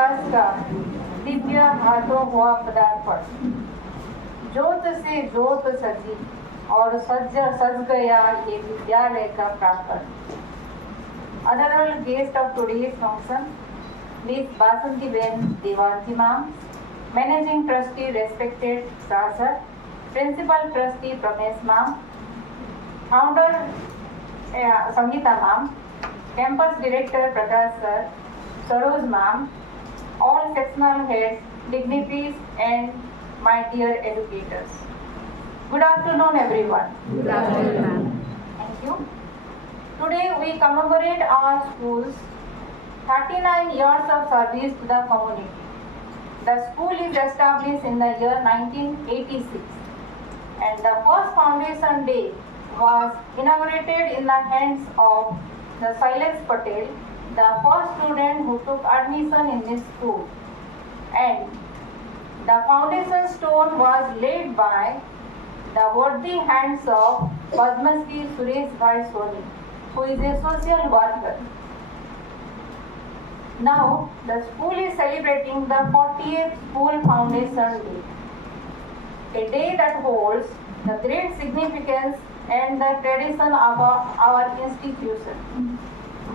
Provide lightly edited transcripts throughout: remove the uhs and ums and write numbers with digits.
प्रकाश का दिव्य हाथों हुआ पदार्पण। ज्योत से ज्योत सजी और सज गया ये विद्यालय का प्रांगण। Honorable guest of today's function, Ms. Basantiben Devanji Ma'am, Managing Trustee respected Shah Sir, Principal Trustee Pramesh Ma'am, Founder Sangeeta Ma'am, Campus Director Prakash Sir, Saroj Ma'am, all sectional heads, dignitaries and my dear educators. Good afternoon everyone. Good afternoon, ma'am. Thank you. Today we commemorate our school's 39 years of service to the community. The school is established in the year 1986 and the first foundation day was inaugurated in the hands of the Silex Patel, the first student who took admission in this school, and the foundation stone was laid by the worthy hands of Padma Shri Suresh Bhai Soni, who is a social worker. Now, the school is celebrating the 40th School Foundation Day, a day that holds the great significance and the tradition of our institution.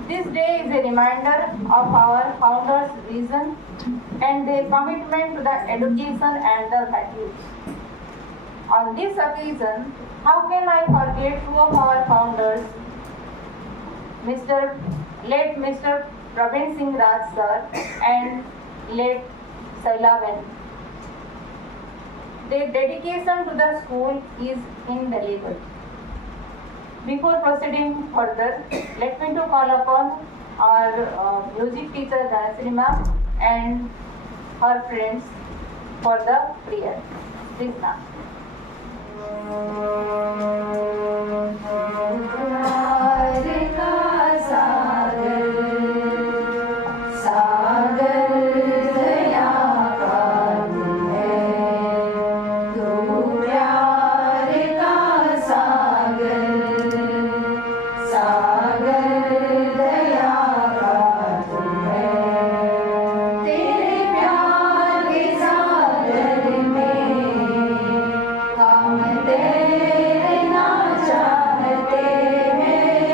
This day is a reminder of our founders' vision and their commitment to the education and the values. On this occasion, how can I forget two of our founders, late Mr. Praveen Singh Raj sir and late Sailaben. Their dedication to the school is indelible. Before proceeding further, let me to call upon our music teacher Dhanasri ma'am and her friends for the prayer. Please ma'am. तेरे ना चाहते हैं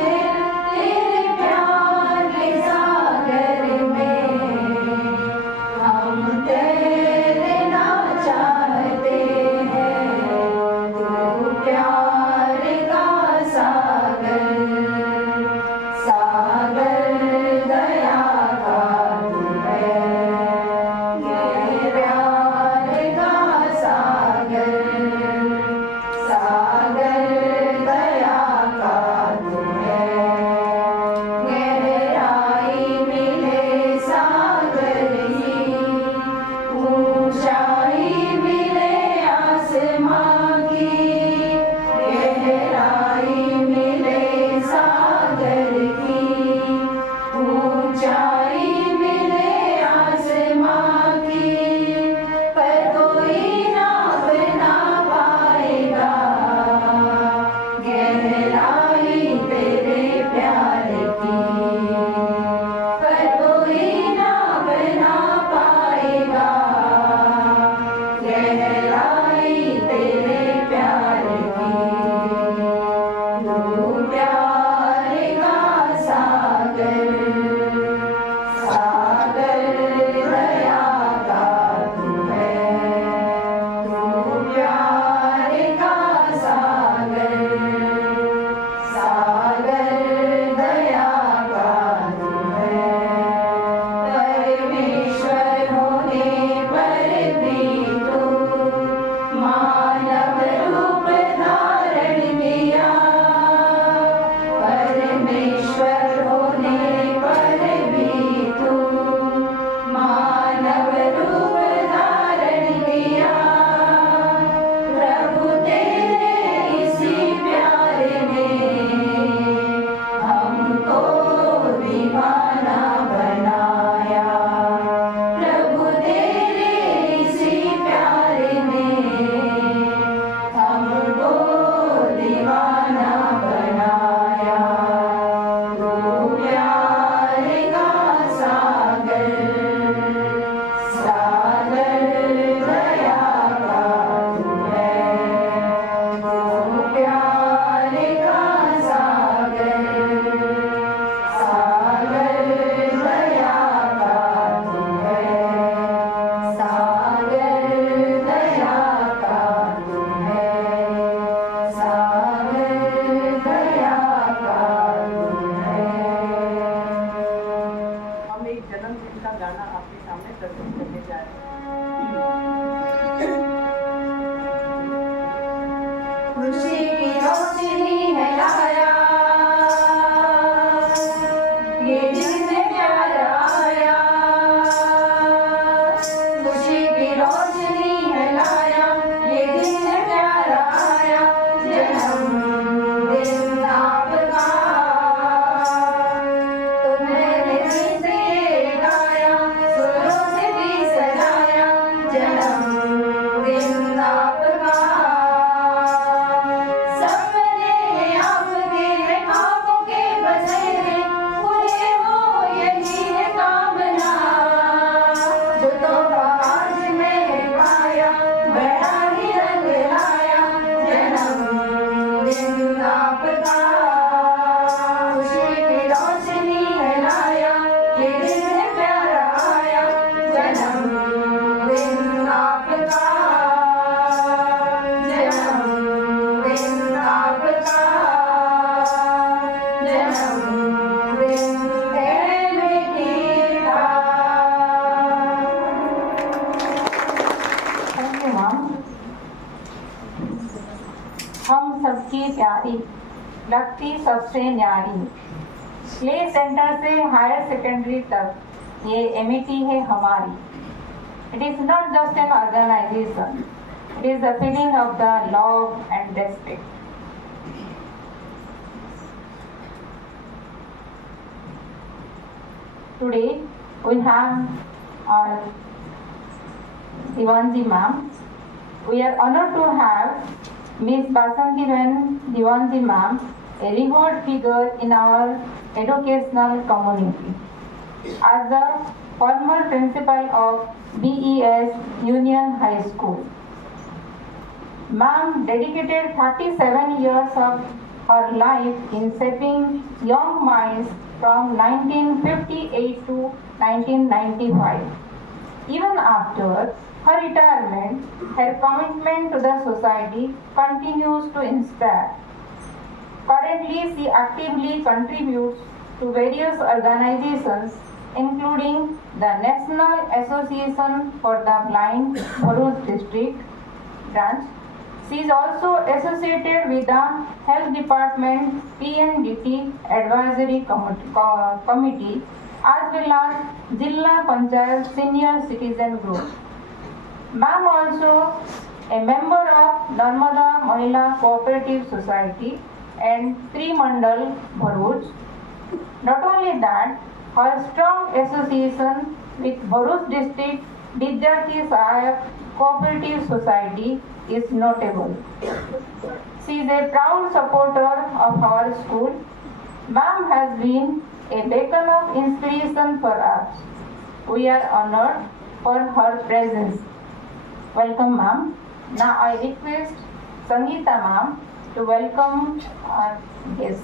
Thank you, ma'am. हम सबकी प्यारी लगती सबसे न्यारी प्ले सेंटर से हायर सेकेंडरी तक ये एमिटी है हमारी. It is not just an organization. It is the feeling of the love and respect. Today we have our Diwanji ma'am. We are honored to have Miss Basantiben Diwanji ma'am, a revered figure in our educational community. As the former principal of BES Union High School, ma'am dedicated 37 years of her life in shaping young minds from 1958 to 1995. Even after her retirement, her commitment to the society continues to inspire. Currently, she actively contributes to various organizations, including the National Association for the Blind, Bharuch District branch. She is also associated with the Health Department PNDT Advisory Committee as well as Jilla Panchayat Senior Citizen Group. Ma'am also a member of Narmada Mahila Cooperative Society and Trimandal Bharuch. Not only that, her strong association with Bharuch District Vidyarthi Sahayak Cooperative Society is notable. She is a proud supporter of our school. Ma'am has been a beacon of inspiration for us. We are honored for her presence. Welcome, ma'am. Now I request Sangeeta ma'am to welcome our guest.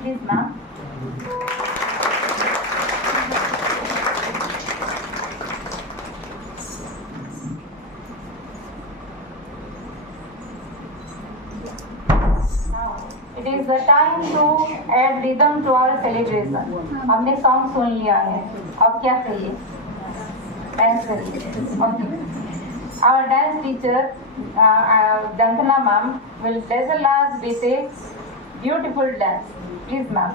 Please, ma'am. It is the time to add rhythm to our celebration. हमने song सुन लिया है, अब क्या करिए? Dance करिए. Okay. Our dance teacher, Dandana ma'am, will dazzle us with a beautiful dance. Please, ma'am.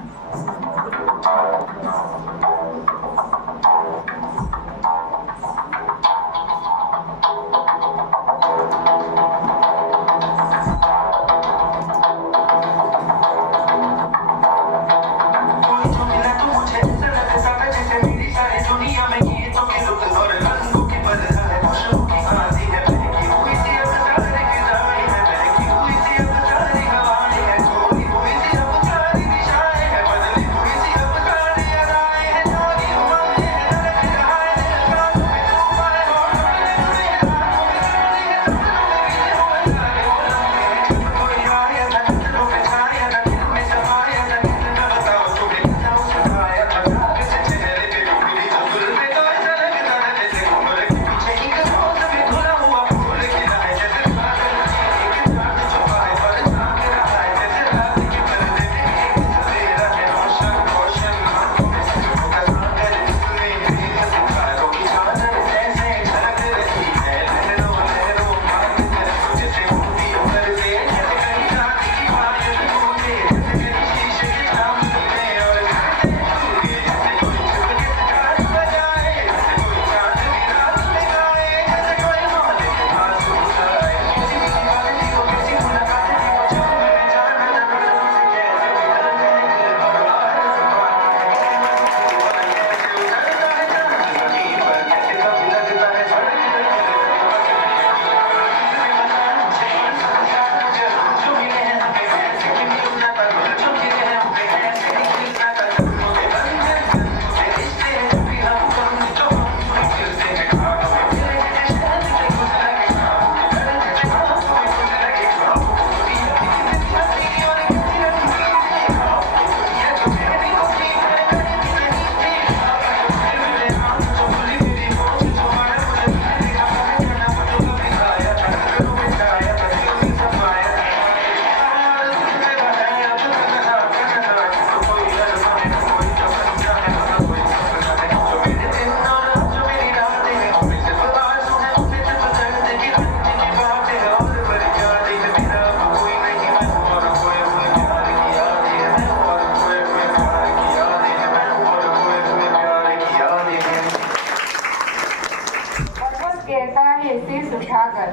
सागर,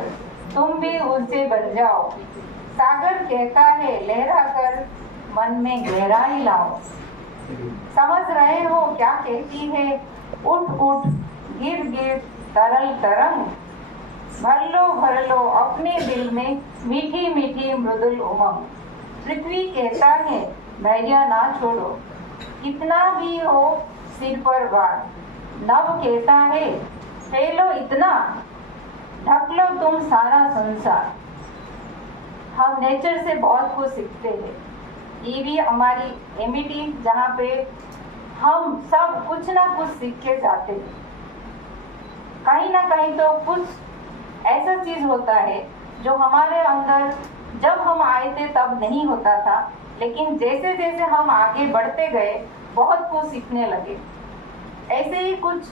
तुम भी उससे बन जाओ। सागर कहता है लहरा कर मन में गहराई लाओ। समझ रहे हो क्या कहती है, उठ उठ गिर गिर तरल तरंग। भर लो अपने दिल में मीठी मीठी मृदुल उमंग। पृथ्वी कहता है धैर्य ना छोड़ो, कितना भी हो सिर पर भार। नभ कहता है फैलो इतना, ढक लो तुम सारा संसार। हम नेचर से बहुत कुछ सीखते हैं। ये भी हमारी एमिटी जहाँ पे हम सब कुछ ना कुछ सीख के जाते हैं। कहीं ना कहीं तो कुछ ऐसा चीज होता है जो हमारे अंदर जब हम आए थे तब नहीं होता था, लेकिन जैसे जैसे हम आगे बढ़ते गए बहुत कुछ सीखने लगे। ऐसे ही कुछ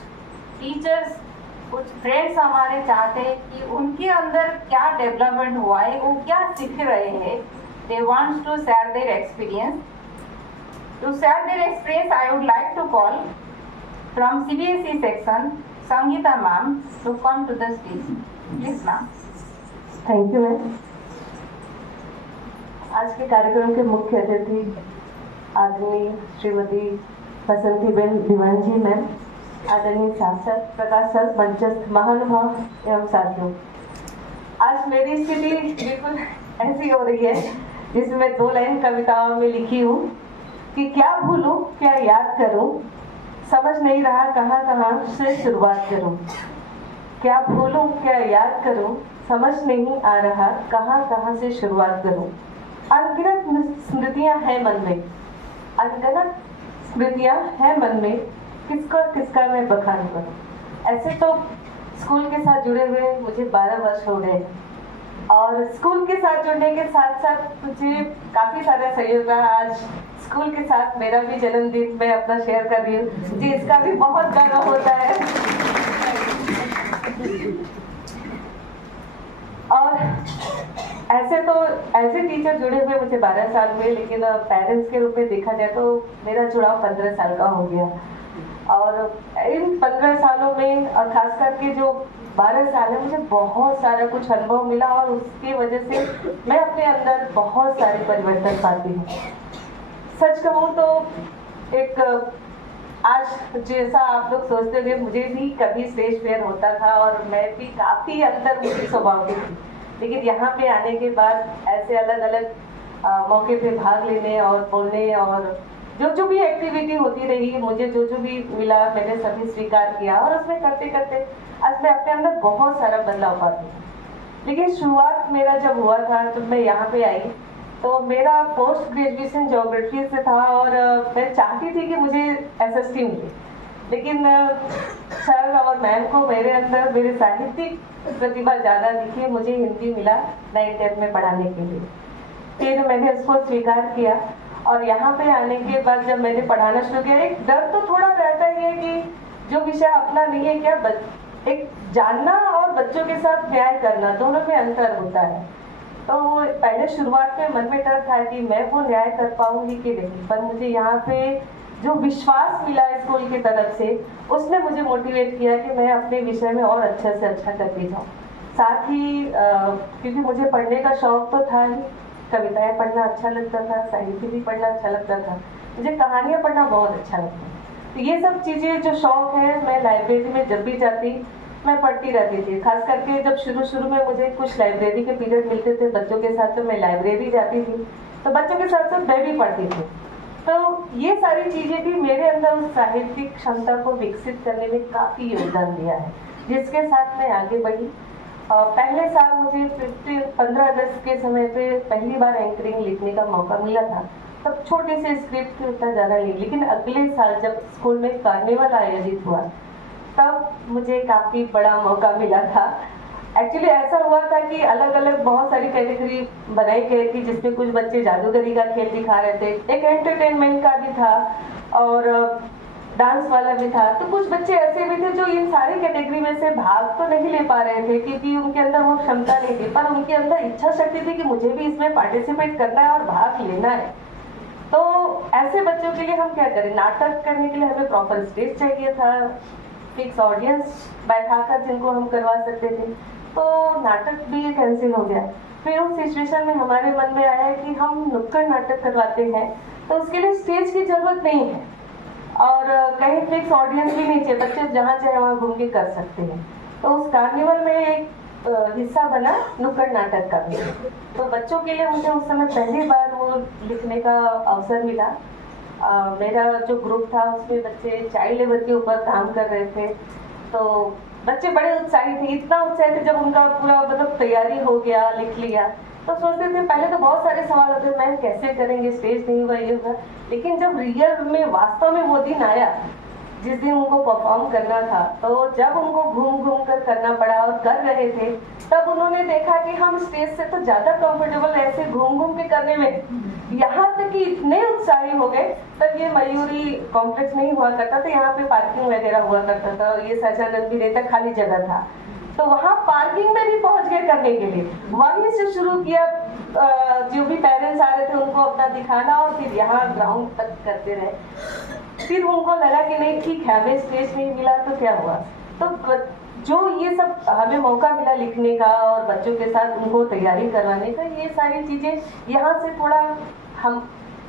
टीचर्स, कुछ फ्रेंड्स हमारे चाहते हैं कि उनके अंदर क्या डेवलपमेंट हुआ है, वो क्या सीख रहे हैं। They wants to share their experience. To share their experience I would like to call from CBSE section Sangeeta ma'am to come to the stage. Please ma'am. Thank you ma'am. आज के कार्यक्रम के मुख्य अतिथि आदरणीय श्रीमती बसंतीबेन दीवान जी मैम, आदरणीय सांसद प्रकाश सर, मंचस्थ महानुभाव एवं साथियों, आज मेरी स्थिति बिल्कुल ऐसी हो रही है जिसमें 2 लाइन कविताओं में लिखी हूँ कि क्या भूलूं क्या याद करूं, समझ नहीं रहा कहाँ कहाँ से शुरुआत करूं। क्या भूलूं क्या याद करूं, समझ नहीं आ रहा कहाँ कहाँ से शुरुआत करूं। अनगिनत स्मृतियां हैं मन में, अनगिनत स्मृतियां हैं मन में, किसका मैं बखान करूं। ऐसे तो स्कूल के साथ जुड़े हुए मुझे 12 वर्ष हो गए और स्कूल के साथ जुड़ने के साथ साथ मुझे काफ़ी सारा सहयोग रहा। आज स्कूल के साथ मेरा भी जन्मदिन मैं अपना शेयर कर रही हूँ जी, इसका भी बहुत गर्व होता है। और ऐसे टीचर जुड़े हुए मुझे 12 साल हुए, लेकिन पेरेंट्स के रूप में देखा जाए तो मेरा जुड़ाव 15 साल का हो गया। और इन 15 सालों में और खास करके जो 12 साल है, मुझे बहुत सारा कुछ अनुभव मिला और उसकी वजह से मैं अपने अंदर बहुत सारे परिवर्तन पाती हूँ। सच कहूँ तो एक आज जैसा आप लोग सोचते होंगे, मुझे भी कभी स्टेज फेयर होता था और मैं भी काफ़ी अंतर्मुखी स्वभाव की थी, लेकिन यहाँ पे आने के बाद ऐसे अलग अलग मौके पे भाग लेने और बोलने और जो भी एक्टिविटी होती रही, मुझे जो भी मिला मैंने सभी स्वीकार किया और उसमें करते करते आज मैं अपने अंदर बहुत सारा बदलाव पाती हूँ। लेकिन शुरुआत मेरा जब हुआ था, जब मैं यहाँ पे आई तो मेरा पोस्ट ग्रेजुएशन ज्योग्राफी से था और मैं चाहती थी कि मुझे SST मिले, लेकिन सर और मैम को मेरे अंदर मेरे साहित्यिक प्रतिभा ज़्यादा दिखी, मुझे हिंदी मिला 9th-10th में पढ़ाने के लिए। फिर मैंने उसको स्वीकार किया और यहाँ पे आने के बाद जब मैंने पढ़ाना शुरू किया, एक डर तो थोड़ा रहता ही है कि जो विषय अपना नहीं है, क्या एक जानना और बच्चों के साथ न्याय करना, दोनों में अंतर होता है। तो पहले शुरुआत में मन में डर था कि मैं वो न्याय कर पाऊंगी कि नहीं, पर मुझे यहाँ पे जो विश्वास मिला स्कूल की तरफ से, उसने मुझे मोटिवेट किया कि मैं अपने विषय में और अच्छे से अच्छा करके जाऊँ। साथ ही क्योंकि मुझे पढ़ने का शौक तो था ही, कविताएं पढ़ना अच्छा लगता था, साहित्य भी पढ़ना अच्छा लगता था, मुझे कहानियाँ पढ़ना बहुत अच्छा लगता है। तो ये सब चीज़ें जो शौक है, मैं लाइब्रेरी में जब भी जाती मैं पढ़ती रहती थी। खास करके जब शुरू में मुझे कुछ लाइब्रेरी के पीरियड मिलते थे बच्चों के साथ, तो मैं लाइब्रेरी जाती थी, तो बच्चों के साथ साथ मैं भी पढ़ती थी। तो ये सारी चीज़ें भी मेरे अंदर उस साहित्यिक क्षमता को विकसित करने में काफ़ी योगदान दिया है, जिसके साथ मैं आगे बढ़ी। पहले साल मुझे 15 अगस्त के समय पे पहली बार एंकरिंग लिखने का मौका मिला था, तब छोटे से स्क्रिप्ट उतना ज़्यादा नहीं, लेकिन अगले साल जब स्कूल में कार्निवल आयोजित हुआ तब मुझे काफ़ी बड़ा मौका मिला था। एक्चुअली ऐसा हुआ था कि अलग अलग बहुत सारी कैटेगरी बनाई गई थी, जिसमें कुछ बच्चे जादूगरी का खेल दिखा रहे थे, एक एंटरटेनमेंट का भी था और डांस वाला भी था। तो कुछ बच्चे ऐसे भी थे जो इन सारी कैटेगरी में से भाग तो नहीं ले पा रहे थे क्योंकि उनके अंदर वो क्षमता नहीं थी, पर उनके अंदर इच्छा शक्ति थी कि मुझे भी इसमें पार्टिसिपेट करना है और भाग लेना है। तो ऐसे बच्चों के लिए हम क्या करें, नाटक करने के लिए हमें प्रॉपर स्टेज चाहिए था, फिक्स ऑडियंस बैठाकर जिनको हम करवा सकते थे। तो नाटक भी कैंसिल हो गया। फिर उस सिचुएशन में हमारे मन में आया कि हम नुक्कड़ नाटक करवाते हैं, तो उसके लिए स्टेज की जरूरत नहीं है और कहीं फिक्स ऑडियंस भी नहीं चाहिए, बच्चे जहाँ चाहे वहाँ घूम के कर सकते हैं। तो उस कार्निवल में एक हिस्सा बना नुक्कड़ नाटक का भी। तो बच्चों के लिए मुझे उस समय पहली बार वो लिखने का अवसर मिला। मेरा जो ग्रुप था उसमें बच्चे चाइल्ड लेबर के ऊपर काम कर रहे थे, तो बच्चे बड़े उत्साहित थे, इतना उत्साहित थे जब उनका पूरा मतलब तैयारी हो गया, लिख लिया, तो सोचते थे पहले तो बहुत सारे सवाल होते मैम कैसे करेंगे, स्टेज नहीं होगा, ये होगा। लेकिन जब रियल में वास्तव में वो दिन आया जिस दिन उनको परफॉर्म करना था, तो जब उनको घूम घूम कर करना पड़ा और कर रहे थे, तब उन्होंने देखा कि हम स्टेज से तो ज्यादा कंफर्टेबल ऐसे घूम घूम के करने में, यहाँ तक कि इतने उत्साही हो गए। तब ये मयूरी कॉम्प्लेक्स नहीं हुआ करता था, यहाँ पे पार्किंग वगैरह हुआ करता था, ये सचानंद भी रहता, खाली जगह था, तो वहाँ पार्किंग में भी पहुंच गए करने के लिए। वहीं से शुरू किया, जो भी पेरेंट्स आ रहे थे उनको अपना दिखाना और फिर यहाँ ग्राउंड तक करते रहे। फिर उनको लगा कि नहीं ठीक है, हमें स्टेज नहीं मिला तो क्या हुआ। तो जो ये सब हमें मौका मिला लिखने का और बच्चों के साथ उनको तैयारी करवाने का, ये सारी चीज़ें यहाँ से थोड़ा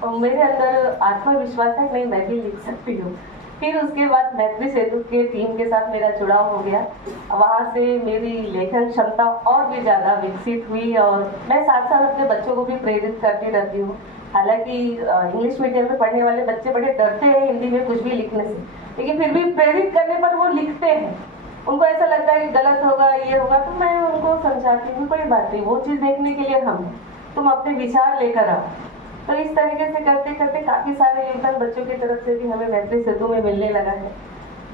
मेरे अंदर आत्मविश्वास है, नहीं मैं भी लिख सकती हूँ। फिर उसके बाद मैत्री सेतु के टीम के साथ मेरा जुड़ाव हो गया, वहाँ से मेरी लेखन क्षमता और भी ज़्यादा विकसित हुई और मैं साथ साथ अपने बच्चों को भी प्रेरित करती रहती हूँ। हालांकि इंग्लिश मीडियम में पढ़ने वाले बच्चे बड़े डरते हैं हिंदी में कुछ भी लिखने से, लेकिन फिर भी प्रेरित करने पर वो लिखते हैं। उनको ऐसा लगता है कि गलत होगा, ये होगा, तो मैं उनको समझाती हूँ कोई बात नहीं, वो चीज़ देखने के लिए हम, तुम अपने विचार लेकर आओ। तो इस तरीके से करते करते काफ़ी सारे योगदान बच्चों की तरफ से भी हमें मैत्री सेतु में मिलने लगा है।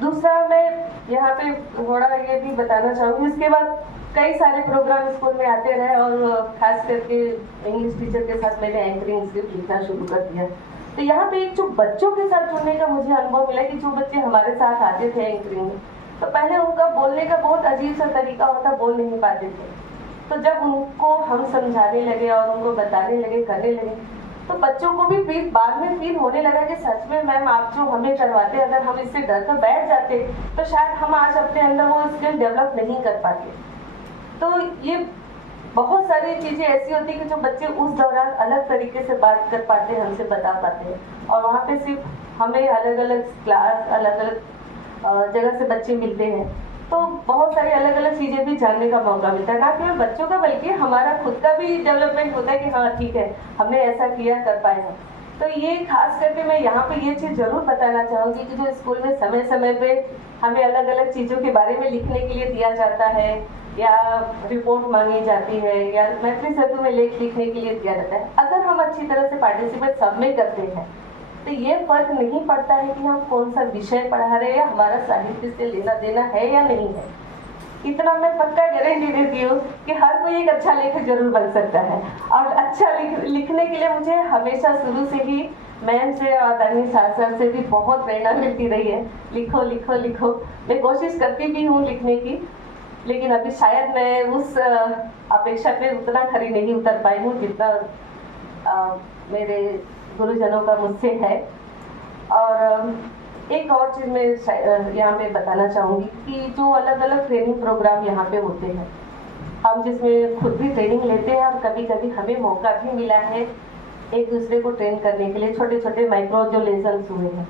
दूसरा मैं यहाँ पे थोड़ा ये भी बताना चाहूँगी, इसके बाद कई सारे प्रोग्राम स्कूल में आते रहे और खास करके इंग्लिश टीचर के साथ मैंने एंकरिंग स्क्रिप्ट लिखना शुरू कर दिया। तो यहाँ पे एक जो बच्चों के साथ जुड़ने का मुझे अनुभव मिला कि जो बच्चे हमारे साथ आते थे एंकरिंग में, तो पहले उनका बोलने का बहुत अजीब सा तरीका होता, बोल नहीं पाते थे। तो जब उनको हम समझाने लगे और उनको बताने लगे, करने लगे, तो बच्चों को भी फिर बाद में फील होने लगा कि सच में मैम आप जो हमें करवाते, अगर हम इससे डर कर बैठ जाते तो शायद हम आज अपने अंदर वो स्किल डेवलप नहीं कर पाते। तो ये बहुत सारी चीज़ें ऐसी होती है कि जो बच्चे उस दौरान अलग तरीके से बात कर पाते हैं, हमसे बता पाते हैं, और वहाँ पे सिर्फ हमें अलग अलग क्लास, अलग अलग जगह से बच्चे मिलते हैं, तो बहुत सारी अलग अलग चीज़ें भी जानने का मौका मिलता है, ना केवल बच्चों का बल्कि हमारा खुद का भी डेवलपमेंट होता है कि हाँ ठीक है हमने ऐसा किया, कर पाए हैं। तो ये खास करके मैं यहाँ पे ये चीज़ जरूर बताना चाहूँगी कि जो स्कूल में समय समय पे हमें अलग अलग चीज़ों के बारे में लिखने के लिए दिया जाता है या रिपोर्ट मांगी जाती है या मैत्री सेतु में लेख लिखने के लिए दिया जाता है, अगर हम अच्छी तरह से पार्टिसिपेट सब में करते हैं तो ये फर्क नहीं पड़ता है कि हम कौन सा विषय पढ़ा रहे हैं या हमारा साहित्य से लेना देना है या नहीं है। इतना मैं पक्का गारंटी देती हूँ कि हर कोई एक अच्छा लेखक जरूर बन सकता है। और अच्छा लिखने के लिए मुझे हमेशा शुरू से ही मैम से और तन्वी सर से भी बहुत प्रेरणा मिलती रही है, लिखो लिखो लिखो। मैं कोशिश करती भी हूँ लिखने की, लेकिन अभी शायद मैं उस अपेक्षा पे उतना खरी नहीं उतर पाई हूँ जितना मेरे गुरुजनों का मुझसे है। और एक और चीज़ मैं यहाँ पे बताना चाहूँगी कि जो अलग अलग ट्रेनिंग प्रोग्राम यहाँ पे होते हैं, हम जिसमें खुद भी ट्रेनिंग लेते हैं और कभी कभी हमें मौका भी मिला है एक दूसरे को ट्रेन करने के लिए, छोटे छोटे माइक्रो जो लेसन्स हुए हैं,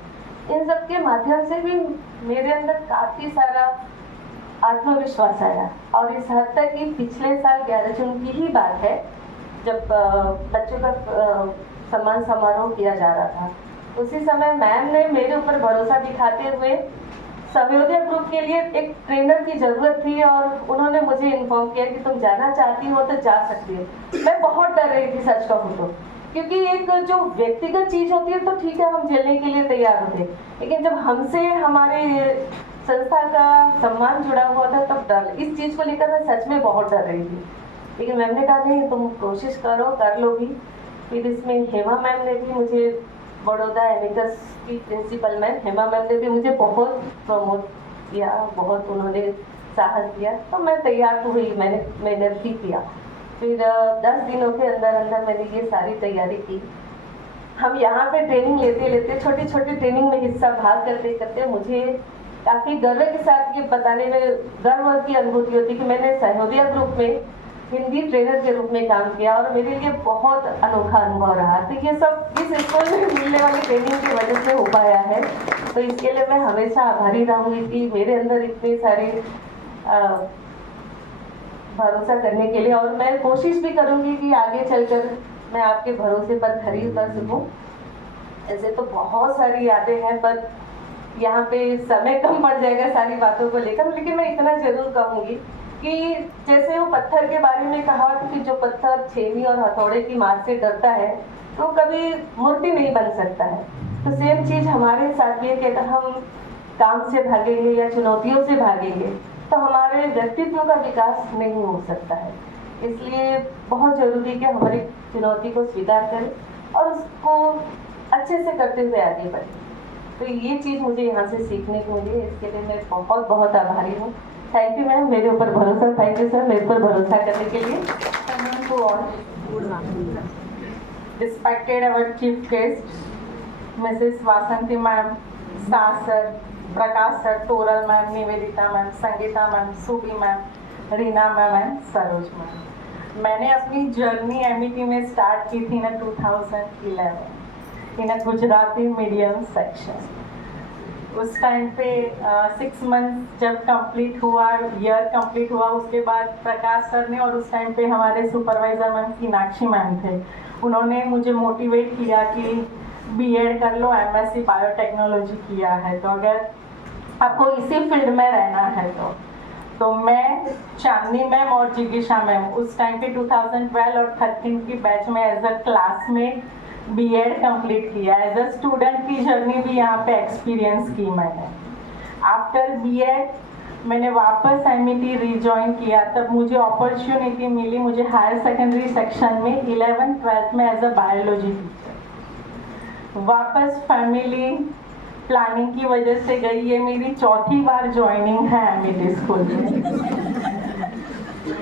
इन सब के माध्यम से भी मेरे अंदर काफ़ी सारा आत्मविश्वास आया। और इस हद तक कि पिछले साल 11 जून की ही बात है, जब बच्चों का सम्मान समारोह किया जा रहा था, उसी समय मैम ने मेरे ऊपर भरोसा दिखाते हुए सर्वोदय ग्रुप के लिए एक ट्रेनर की ज़रूरत थी और उन्होंने मुझे इन्फॉर्म किया कि तुम जाना चाहती हो तो जा सकती हो। मैं बहुत डर रही थी सच कहूँ तो, क्योंकि एक जो व्यक्तिगत चीज़ होती है तो ठीक है हम झेलने के लिए तैयार होते, लेकिन जब हमसे हमारे संस्था का सम्मान जुड़ा हुआ था तब डर, इस चीज़ को लेकर मैं सच में बहुत डर रही थी। लेकिन मैम ने कहा नहीं तुम कोशिश करो, कर लो भी। फिर इसमें हेमा मैम ने भी मुझे, बड़ौदा एमिकस की प्रिंसिपल मैम हेमा मैम ने भी मुझे बहुत प्रमोट किया, बहुत उन्होंने साहस दिया, तो मैं तैयार तो हुई, मैंने मेहनत भी किया। फिर 10 दिनों के अंदर अंदर मैंने ये सारी तैयारी की। हम यहाँ पे ट्रेनिंग लेते लेते छोटी छोटी ट्रेनिंग में हिस्सा भाग करते करते मुझे काफ़ी गर्व के साथ ये बताने में गर्व की अनुभूति होती है कि मैंने सहयोदिया ग्रुप में हिंदी ट्रेनर के रूप में काम किया और मेरे लिए बहुत अनोखा अनुभव रहा। तो ये सब इस स्कूल में मिलने वाली ट्रेनिंग की वजह से हो पाया है, तो इसके लिए मैं हमेशा आभारी रहूँगी कि मेरे अंदर इतने सारे भरोसा करने के लिए, और मैं कोशिश भी करूँगी कि आगे चलकर मैं आपके भरोसे पर खरी उतर सकूँ। ऐसे तो बहुत सारी यादें हैं, पर यहाँ पे समय कम पड़ जाएगा सारी बातों को लेकर, लेकिन मैं इतना जरूर कहूँगी कि जैसे वो पत्थर के बारे में कहा कि जो पत्थर छेनी और हथौड़े की मार से डरता है तो कभी मूर्ति नहीं बन सकता है। तो सेम चीज़ हमारे साथ भी है कि अगर हम काम से भागेंगे या चुनौतियों से भागेंगे तो हमारे व्यक्तित्व का विकास नहीं हो सकता है। इसलिए बहुत जरूरी है कि हमारी चुनौती को स्वीकार करें और उसको अच्छे से करते हुए आगे बढ़ें। तो ये चीज़ मुझे यहाँ से सीखने को मिली है, इसके लिए मैं बहुत बहुत आभारी हूँ। थैंक यू मैम, मेरे ऊपर भरोसा, थैंक यू सर मेरे पर भरोसा करने के लिए। Respected our chief guest, Mrs. Vasanti ma'am, Star sir, Prakash sir, Toral ma'am, Nivedita ma'am, Sangeeta ma'am, Subi ma'am, Reena ma'am and Saroj ma'am. मैंने अपनी जर्नी एमईटी में स्टार्ट की थी ना 2011 इन गुजराती मीडियम सेक्शन। उस टाइम पे 6 मंथ जब complete हुआ, ईयर कंप्लीट हुआ, उसके बाद प्रकाश सर ने और उस टाइम पे हमारे सुपरवाइजर मैम मीनाक्षी मैम थे, उन्होंने मुझे मोटिवेट किया कि बीएड कर लो, एमएससी बायोटेक्नोलॉजी किया है तो अगर आपको इसी फील्ड में रहना है तो मैं चांदनी मैम और जिगीशा मैम उस टाइम पे 2012 और 13 की बैच में as a classmate BEd complete किया। एज अ स्टूडेंट की जर्नी भी यहाँ पे एक्सपीरियंस की मैंने। आफ्टर बीएड मैंने वापस एमईटी रीजॉइन किया, तब मुझे अपॉर्चुनिटी मिली, मुझे हायर सेकेंडरी सेक्शन में 11th 12th में एज अ बायोलॉजी टीचर। वापस फैमिली प्लानिंग की वजह से गई, ये मेरी चौथी बार ज्वाइनिंग है एमईटी स्कूल में।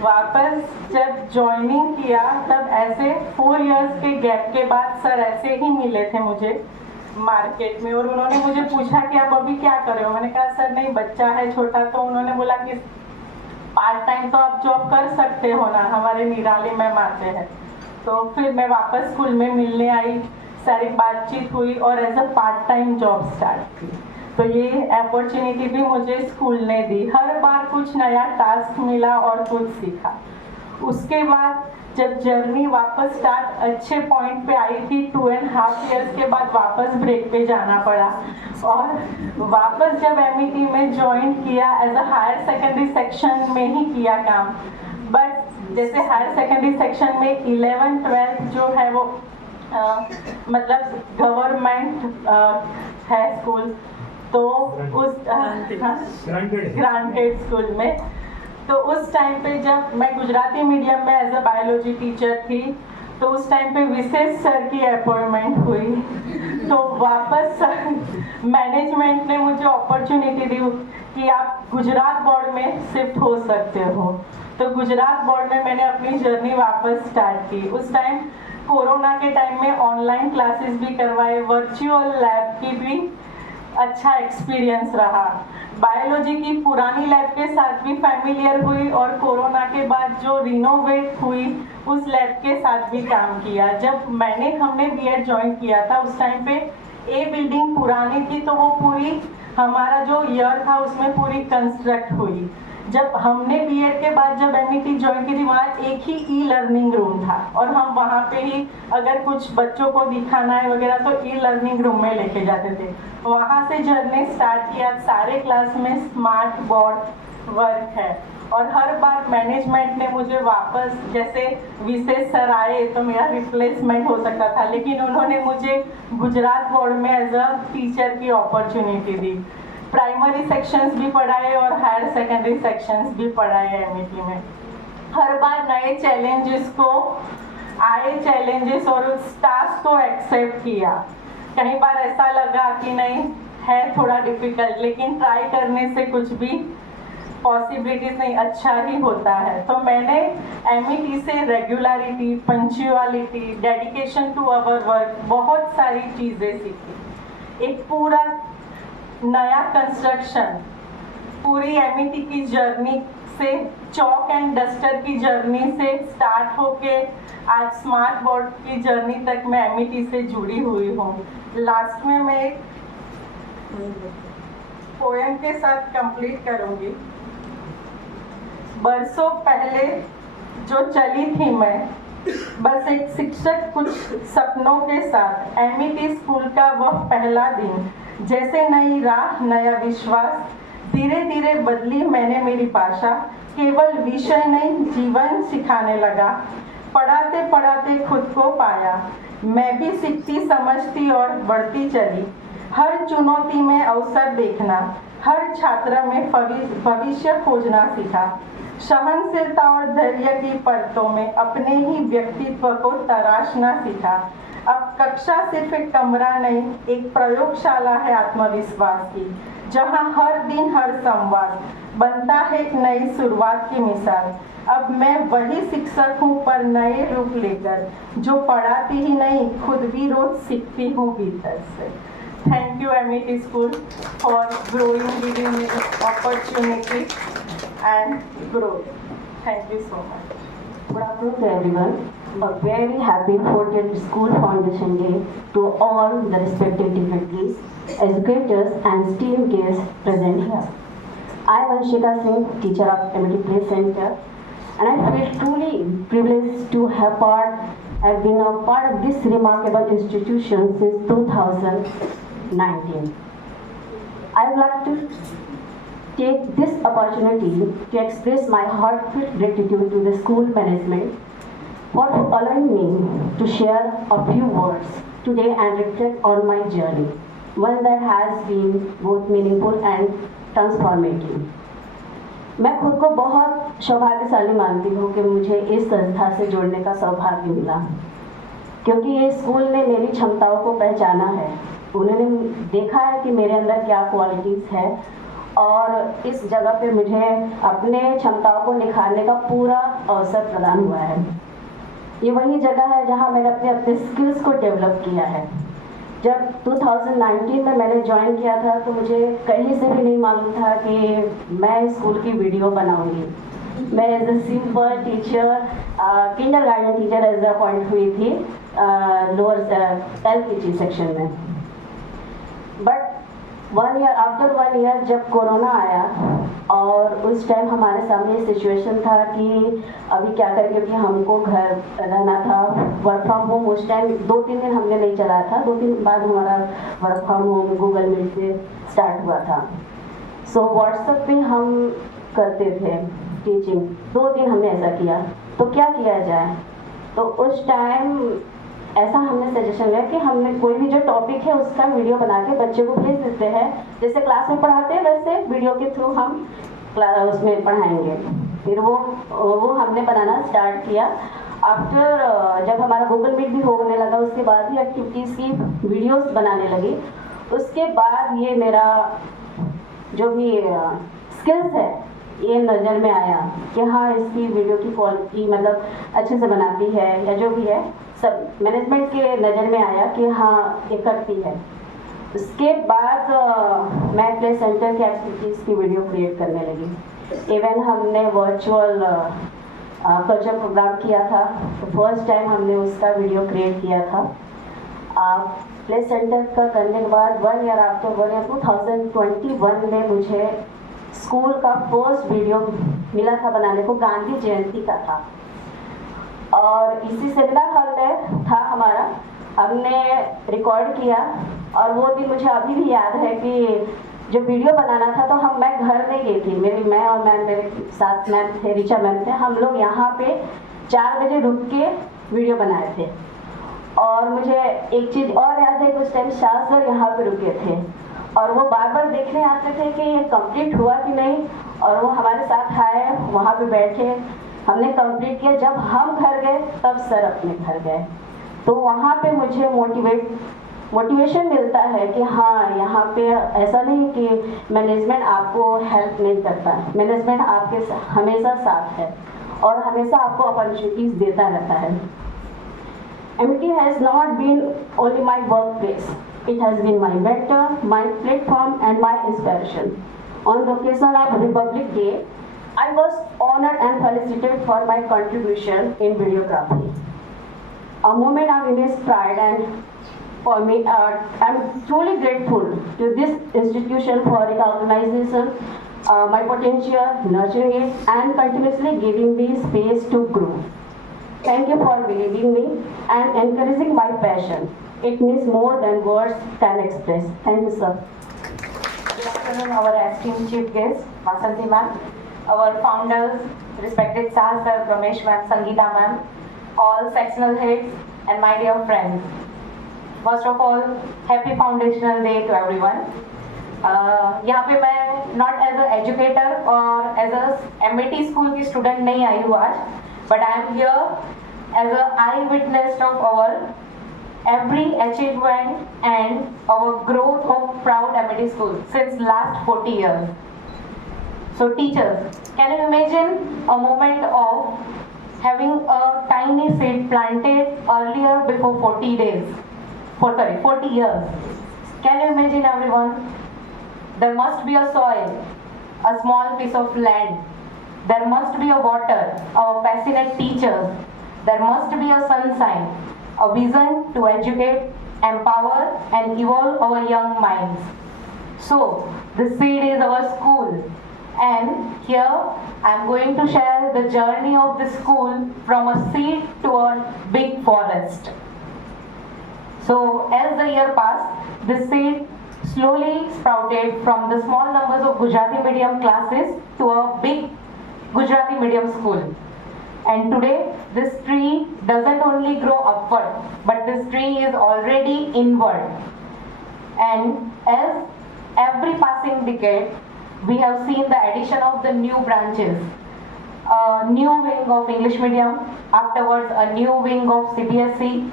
वापस जब ज्वाइनिंग किया तब ऐसे 4 इयर्स के गैप के बाद सर ऐसे ही मिले थे मुझे मार्केट में और उन्होंने मुझे पूछा कि आप अभी क्या कर रहे हो। मैंने कहा सर नहीं, बच्चा है छोटा। तो उन्होंने बोला कि पार्ट टाइम तो आप जॉब कर सकते हो ना, हमारे निराली मैम आते हैं। तो फिर मैं वापस स्कूल में मिलने आई, सारी बातचीत हुई और as a part time job start की। तो ये अपॉर्चुनिटी भी मुझे स्कूल ने दी। हर बार कुछ नया टास्क मिला और कुछ सीखा। उसके बाद जब जर्नी वापस स्टार्ट अच्छे पॉइंट पे आई थी, 2.5 इयर्स के बाद वापस ब्रेक पे जाना पड़ा और वापस जब एमईटी में ज्वाइन किया as a higher secondary section में ही किया काम। बट जैसे हायर सेकेंडरी सेक्शन में 11th 12th जो है वो मतलब गवर्नमेंट है स्कूल, तो उस ग्रांटेड स्कूल में, तो उस टाइम पे जब मैं गुजराती मीडियम में एज अ बायोलॉजी टीचर थी तो उस टाइम पे विशेष सर की अपॉइंटमेंट हुई। तो वापस मैनेजमेंट ने मुझे अपॉर्चुनिटी दी कि आप गुजरात बोर्ड में शिफ्ट हो सकते हो। तो गुजरात बोर्ड में मैंने अपनी जर्नी वापस स्टार्ट की। उस टाइम कोरोना के टाइम में ऑनलाइन क्लासेस भी करवाए, वर्चुअल लैब की भी अच्छा एक्सपीरियंस रहा। बायोलॉजी की पुरानी लैब के साथ भी फैमिलियर हुई और कोरोना के बाद जो रिनोवेट हुई उस लैब के साथ भी काम किया। जब हमने बीएड ज्वाइन किया था उस टाइम पे ए बिल्डिंग पुरानी थी, तो वो पूरी हमारा जो ईयर था उसमें पूरी कंस्ट्रक्ट हुई। जब हमने बीएड के बाद जब एमईटी ज्वाइन की थी वहाँ एक ही ई लर्निंग रूम था और हम वहाँ पे ही अगर कुछ बच्चों को दिखाना है वगैरह तो ई लर्निंग रूम में लेके जाते थे। वहाँ से जर्नी स्टार्ट किया। सारे क्लास में स्मार्ट बोर्ड वर्क है और हर बार मैनेजमेंट ने मुझे वापस, जैसे विशेष सर आए तो मेरा रिप्लेसमेंट हो सकता था, लेकिन उन्होंने मुझे गुजरात बोर्ड में एज अ टीचर की अपॉर्चुनिटी दी। प्राइमरी सेक्शंस भी पढ़ाए और हायर सेकेंडरी सेक्शंस भी पढ़ाए एमईटी में। हर बार नए चैलेंजेस को और उस टास्क को एक्सेप्ट किया। कई बार ऐसा लगा कि नहीं है थोड़ा डिफिकल्ट, लेकिन ट्राई करने से कुछ भी पॉसिबिलिटीज नहीं, अच्छा ही होता है। तो मैंने एमईटी से regularity, punctuality, dedication to our work, बहुत सारी चीज़ें सीखी। एक पूरा नया कंस्ट्रक्शन पूरी एमिटी की जर्नी से, चॉक एंड डस्टर की जर्नी से स्टार्ट होके आज स्मार्ट बोर्ड की जर्नी तक मैं एमिटी से जुड़ी हुई हूँ। लास्ट में मैं एक पोएम के साथ कंप्लीट करूँगी। बरसों पहले जो चली थी मैं, बस एक शिक्षक कुछ सपनों के साथ, एमिटी स्कूल का वह पहला दिन, जैसे नई राह नया विश्वास, धीरे धीरे बदली मैंने मेरी भाषा, केवल विषय नहीं जीवन सिखाने लगा, पढ़ाते पढ़ाते खुद को पाया, मैं भी सीखती समझती और बढ़ती चली, हर चुनौती में अवसर देखना, हर छात्र में भविष्य खोजना सीखा, सहनशीलता और धैर्य की परतों में अपने ही व्यक्तित्व को तराशना सीखा। अब कक्षा सिर्फ एक कमरा नहीं, एक प्रयोगशाला है आत्मविश्वास की, जहां हर दिन हर संवाद बनता है एक नई शुरुआत की मिसाल। अब मैं वही शिक्षक हूँ पर नए रूप लेकर, जो पढ़ाती ही नहीं खुद भी रोज सीखती हूँ भीतर से। Thank you Amity School for growing, giving me the opportunity and growth. Thank you so much. Good afternoon to everyone. A very happy 40th School Foundation Day to all the respected dignitaries, educators and esteemed guests present here. I am Anshika Singh, teacher of Amity Play Center, and I feel truly privileged to have been a part of this remarkable institution since 2019. I would like to take this opportunity to express my heartfelt gratitude to the school management for allowing me to share a few words today and reflect on my journey, one that has been both meaningful and transformative. मैं खुद को बहुत सौभाग्यशाली मानती हूँ कि मुझे इस संस्था से जुड़ने का सौभाग्य मिला, क्योंकि ये स्कूल ने मेरी क्षमताओं को पहचाना है। उन्होंने देखा है कि मेरे अंदर क्या क्वालिटीज़ है और इस जगह पे मुझे अपने क्षमताओं को निखारने का पूरा अवसर प्रदान हुआ है। ये वही जगह है जहाँ मैंने अपने स्किल्स को डेवलप किया है। जब 2019 में मैंने ज्वाइन किया था तो मुझे कहीं से भी नहीं मालूम था कि मैं स्कूल की वीडियो बनाऊंगी। मैं as a simple teacher, kindergarten teacher as appoint हुई थी लोअर LKG सेक्शन में। बट आफ्टर 1 ईयर जब कोरोना आया और उस टाइम हमारे सामने ये सिचुएशन था कि अभी क्या करें, क्योंकि हमको घर रहना था, वर्क फ्रॉम होम उस टाइम 2-3 दिन हमने नहीं चलाया था, 2 दिन बाद हमारा work from home Google Meet से स्टार्ट हुआ था। सो व्हाट्सएप पे हम करते थे टीचिंग, 2 दिन हमने ऐसा किया। तो क्या किया जाए, तो उस टाइम ऐसा हमने सजेशन लिया कि हमने कोई भी जो टॉपिक है उसका वीडियो बना के बच्चे को भेज देते हैं, जैसे क्लास में पढ़ाते हैं वैसे वीडियो के थ्रू हम उसमें पढ़ाएंगे। फिर वो हमने बनाना स्टार्ट किया। आफ्टर जब हमारा गूगल मीट भी होने लगा, उसके बाद ही एक्टिविटीज़ की वीडियोस बनाने लगी। उसके बाद ये मेरा जो भी स्किल्स है ये नज़र में आया कि हाँ इसकी वीडियो की क्वालिटी मतलब अच्छे से बनाती है या जो भी है सब मैनेजमेंट के नज़र में आया कि हाँ ये करती है। उसके बाद मैं प्ले सेंटर की एक्टिविटीज़ की वीडियो क्रिएट करने लगी। इवन हमने वर्चुअल कल्चर प्रोग्राम किया था, तो फर्स्ट टाइम हमने उसका वीडियो क्रिएट किया था। प्ले सेंटर का करने के बाद 1 ईयर आफ्टर 1 ईयर 2021 में मुझे स्कूल का फर्स्ट वीडियो मिला था बनाने को, गांधी जयंती का था और इसी सेमिनार हॉल में था हमारा। हमने रिकॉर्ड किया और वो दिन मुझे अभी भी याद है कि जो वीडियो बनाना था तो मैं घर में गई थी, मैं और मैम, मेरे साथ मैम थे, ऋचा मैम थे, हम लोग यहाँ पे 4 बजे रुक के वीडियो बनाए थे। और मुझे एक चीज़ और याद है कि उस टाइम शाह सर यहाँ पे रुके थे और वो बार बार देखने आते थे कि ये कंप्लीट हुआ कि नहीं, और वो हमारे साथ आए, वहाँ पे बैठे, हमने कंप्लीट किया। जब हम घर गए तब सर अपने घर गए, तो वहाँ पे मुझे मोटिवेशन मिलता है कि हाँ यहाँ पे ऐसा नहीं कि मैनेजमेंट आपको हेल्प नहीं करता, मैनेजमेंट आपके हमेशा साथ है और हमेशा आपको अपॉर्चुनिटीज देता रहता है। Amity has not been only my workplace, it has been my mentor, my platform and my inspiration. On the occasion of Republic Day, I was honored and felicitated for my contribution in videography. A moment of immense pride, and for me, I'm truly grateful to this institution for recognition my potential, nurturing it, and continuously giving me space to grow. Thank you for believing me and encouraging my passion. It means more than words can express. Thank you, sir. Good afternoon, our esteemed chief guest, Vasanti ma'am, our founders, respected Sah sir, Ramesh ma'am, Sangeeta ma'am, all sectional heads, and my dear friends. First of all, happy Foundational Day to everyone. यहाँ पे मैं not as a educator और as a MAT school की student नहीं आई हूँ आज, but I am here as a eye witness of our every achievement and our growth of proud MAT school since last 40 years. So teachers, can you imagine a moment of having a tiny seed planted earlier before 40 days? 40 years. Can you imagine everyone? There must be a soil, a small piece of land. There must be a water, our passionate teachers. There must be a sunshine, a vision to educate, empower, and evolve our young minds. So, the seed is our school, and here I am going to share the journey of the school from a seed to a big forest. So, as the year passed, the seed slowly sprouted from the small numbers of Gujarati medium classes to a big Gujarati medium school. And today, this tree doesn't only grow upward, but this tree is already inward. And as every passing decade, we have seen the addition of the new branches. A new wing of English medium, afterwards a new wing of CBSE,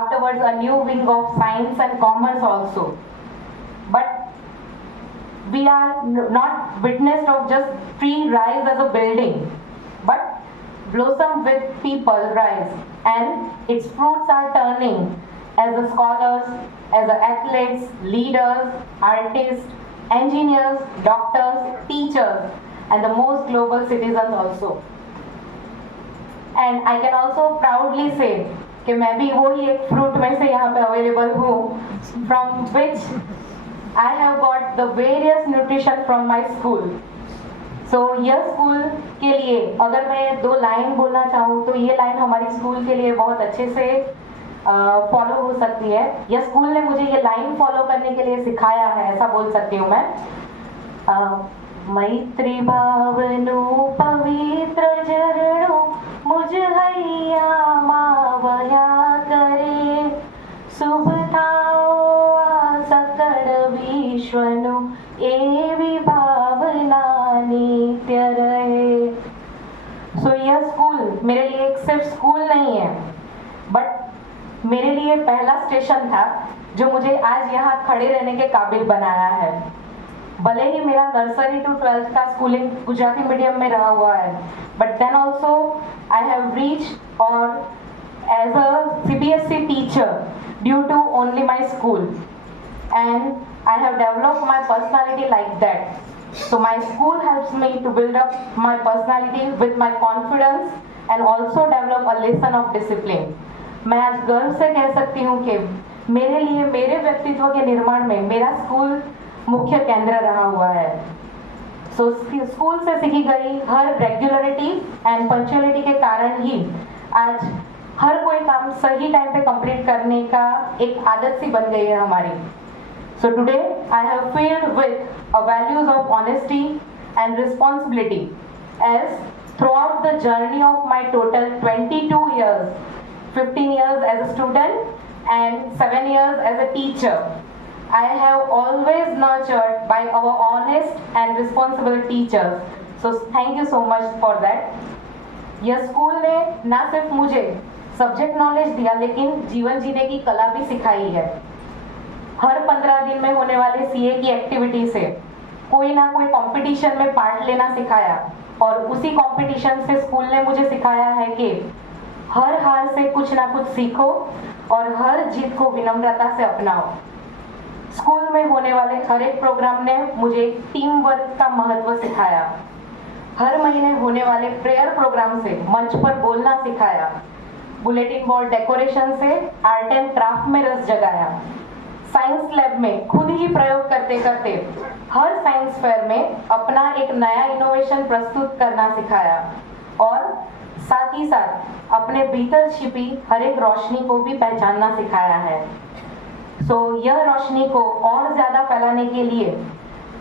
afterwards a new wing of science and commerce also. But we are not witnessed of just tree rise as a building, but blossom with people rise, and its fruits are turning as the scholars, as the athletes, leaders, artists, engineers, doctors, teachers, and the most global citizens also. And I can also proudly say कि मैं भी वो ही एक fruit में से यहाँ पे available हूँ, from which I have got the various nutrition from my school. So, यह स्कूल के लिए अगर मैं 2 लाइन बोलना चाहूँ तो ये लाइन हमारी स्कूल के लिए बहुत अच्छे से फॉलो हो सकती है. यह स्कूल ने मुझे ये लाइन फॉलो करने के लिए सिखाया है, ऐसा बोल सकती हूँ मैं. मैत्री भावनु पवित्र झरणो मुझ हैया मावया करे शुभ थाओ आ सकल विश्वनु एवी भावना नित्य रहे. सो यह स्कूल मेरे लिए एक सिर्फ स्कूल नहीं है, बट मेरे लिए पहला स्टेशन था जो मुझे आज यहाँ खड़े रहने के काबिल बनाया है. भले ही मेरा नर्सरी टू 12th का स्कूलिंग गुजराती मीडियम में रहा हुआ है, but then also I have reached और as a CBSE teacher due to only my school, and I have developed my personality like that. So my school helps me to build up my personality with my confidence and also develop a lesson of discipline. मैं आज गर्व से कह सकती हूँ कि मेरे लिए मेरे व्यक्तित्व के निर्माण में मेरा स्कूल मुख्य केंद्र रहा हुआ है. सो स्कूल से सीखी गई हर रेगुलरिटी एंड पंक्चुअलिटी के कारण ही आज हर कोई काम सही टाइम पे कंप्लीट करने का एक आदत सी बन गई है हमारी. So today I have filled with a values of honesty and responsibility, as throughout the journey of my total 22 years, 15 years as a student and 7 years as a teacher, I have always nurtured by our honest and responsible teachers. So thank you so much for that. यह school ने ना सिर्फ मुझे subject knowledge दिया, लेकिन जीवन जीने की कला भी सिखाई है. हर 15 दिन में होने वाले CA की एक्टिविटी से कोई ना कोई कंपटीशन में पार्ट लेना सिखाया, और उसी कंपटीशन से स्कूल ने मुझे सिखाया है कि हर हार से कुछ ना कुछ सीखो और हर जीत को विनम्रता से अपनाओ. स्कूल में होने वाले हर एक प्रोग्राम ने मुझे टीम वर्क का महत्व सिखाया। हर महीने होने वाले प्रेयर प्रोग्राम से मंच पर बोलना सिखाया। बुलेटिन बोर्ड डेकोरेशन से आर्ट एंड क्राफ्ट में रस जगाया। साइंस लैब में खुद ही प्रयोग करते करते हर साइंस फेयर में अपना एक नया इनोवेशन प्रस्तुत करना सिखाया और साथ ही साथ अपने भीतर छिपी हर एक रोशनी को भी पहचानना सिखाया है। यह रोशनी को और ज्यादा फैलाने के लिए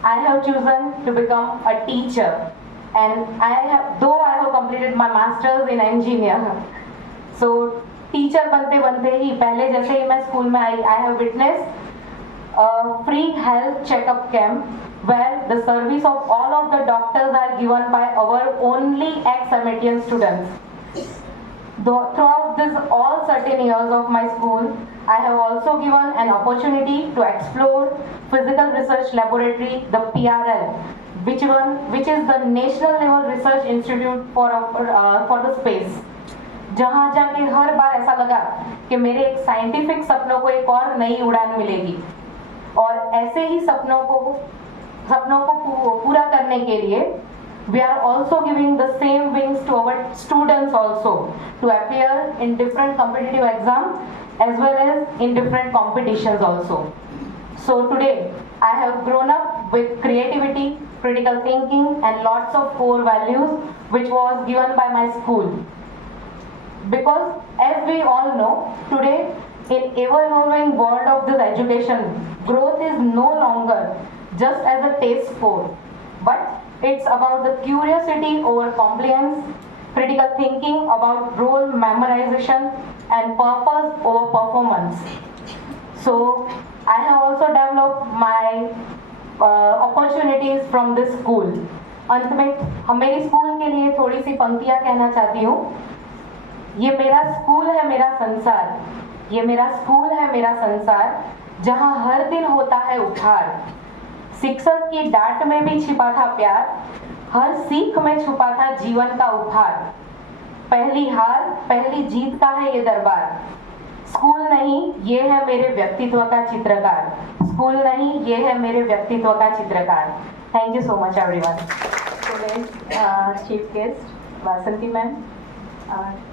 I have chosen to become a teacher and I have completed my masters in engineer. Teacher बनते बनते ही पहले जैसे ही मैं स्कूल में आई, I have witnessed a free health checkup camp where the service of all of the doctors are given by our only ex-MATN students. Throughout this all certain years of my school, I have also given an opportunity to explore Physical Research Laboratory, the PRL, which is the National Level Research Institute for the space. जहाँ जाके हर बार ऐसा लगा कि मेरे एक scientific सपनों को एक और नई उड़ान मिलेगी और ऐसे ही सपनों को पूरा करने के लिए we are also giving the same wings to our students also to appear in different competitive exams as well as in different competitions also. So today I have grown up with creativity, critical thinking and lots of core values which was given by my school. Because as we all know, today in ever-evolving world of this education, growth is no longer just as a test score, but it's about the curiosity over compliance, critical thinking about role memorization, and purpose over performance. So I have also developed my opportunities from this school. अंत में मेरी school के लिए थोड़ी सी पंक्तियां कहना चाहती हूँ। ये मेरा स्कूल है मेरा संसार, ये मेरा स्कूल है मेरा संसार, जहाँ हर दिन होता है उठार। शिक्षक की डांट में भी छिपा था प्यार, हर सीख में छुपा था जीवन का उपहार। पहली हार पहली जीत का है ये दरबार, स्कूल नहीं ये है मेरे व्यक्तित्व का चित्रकार, स्कूल नहीं ये है मेरे व्यक्तित्व का चित्रकार। Thank you so much everyone. Chief guest Vasanti ma'am,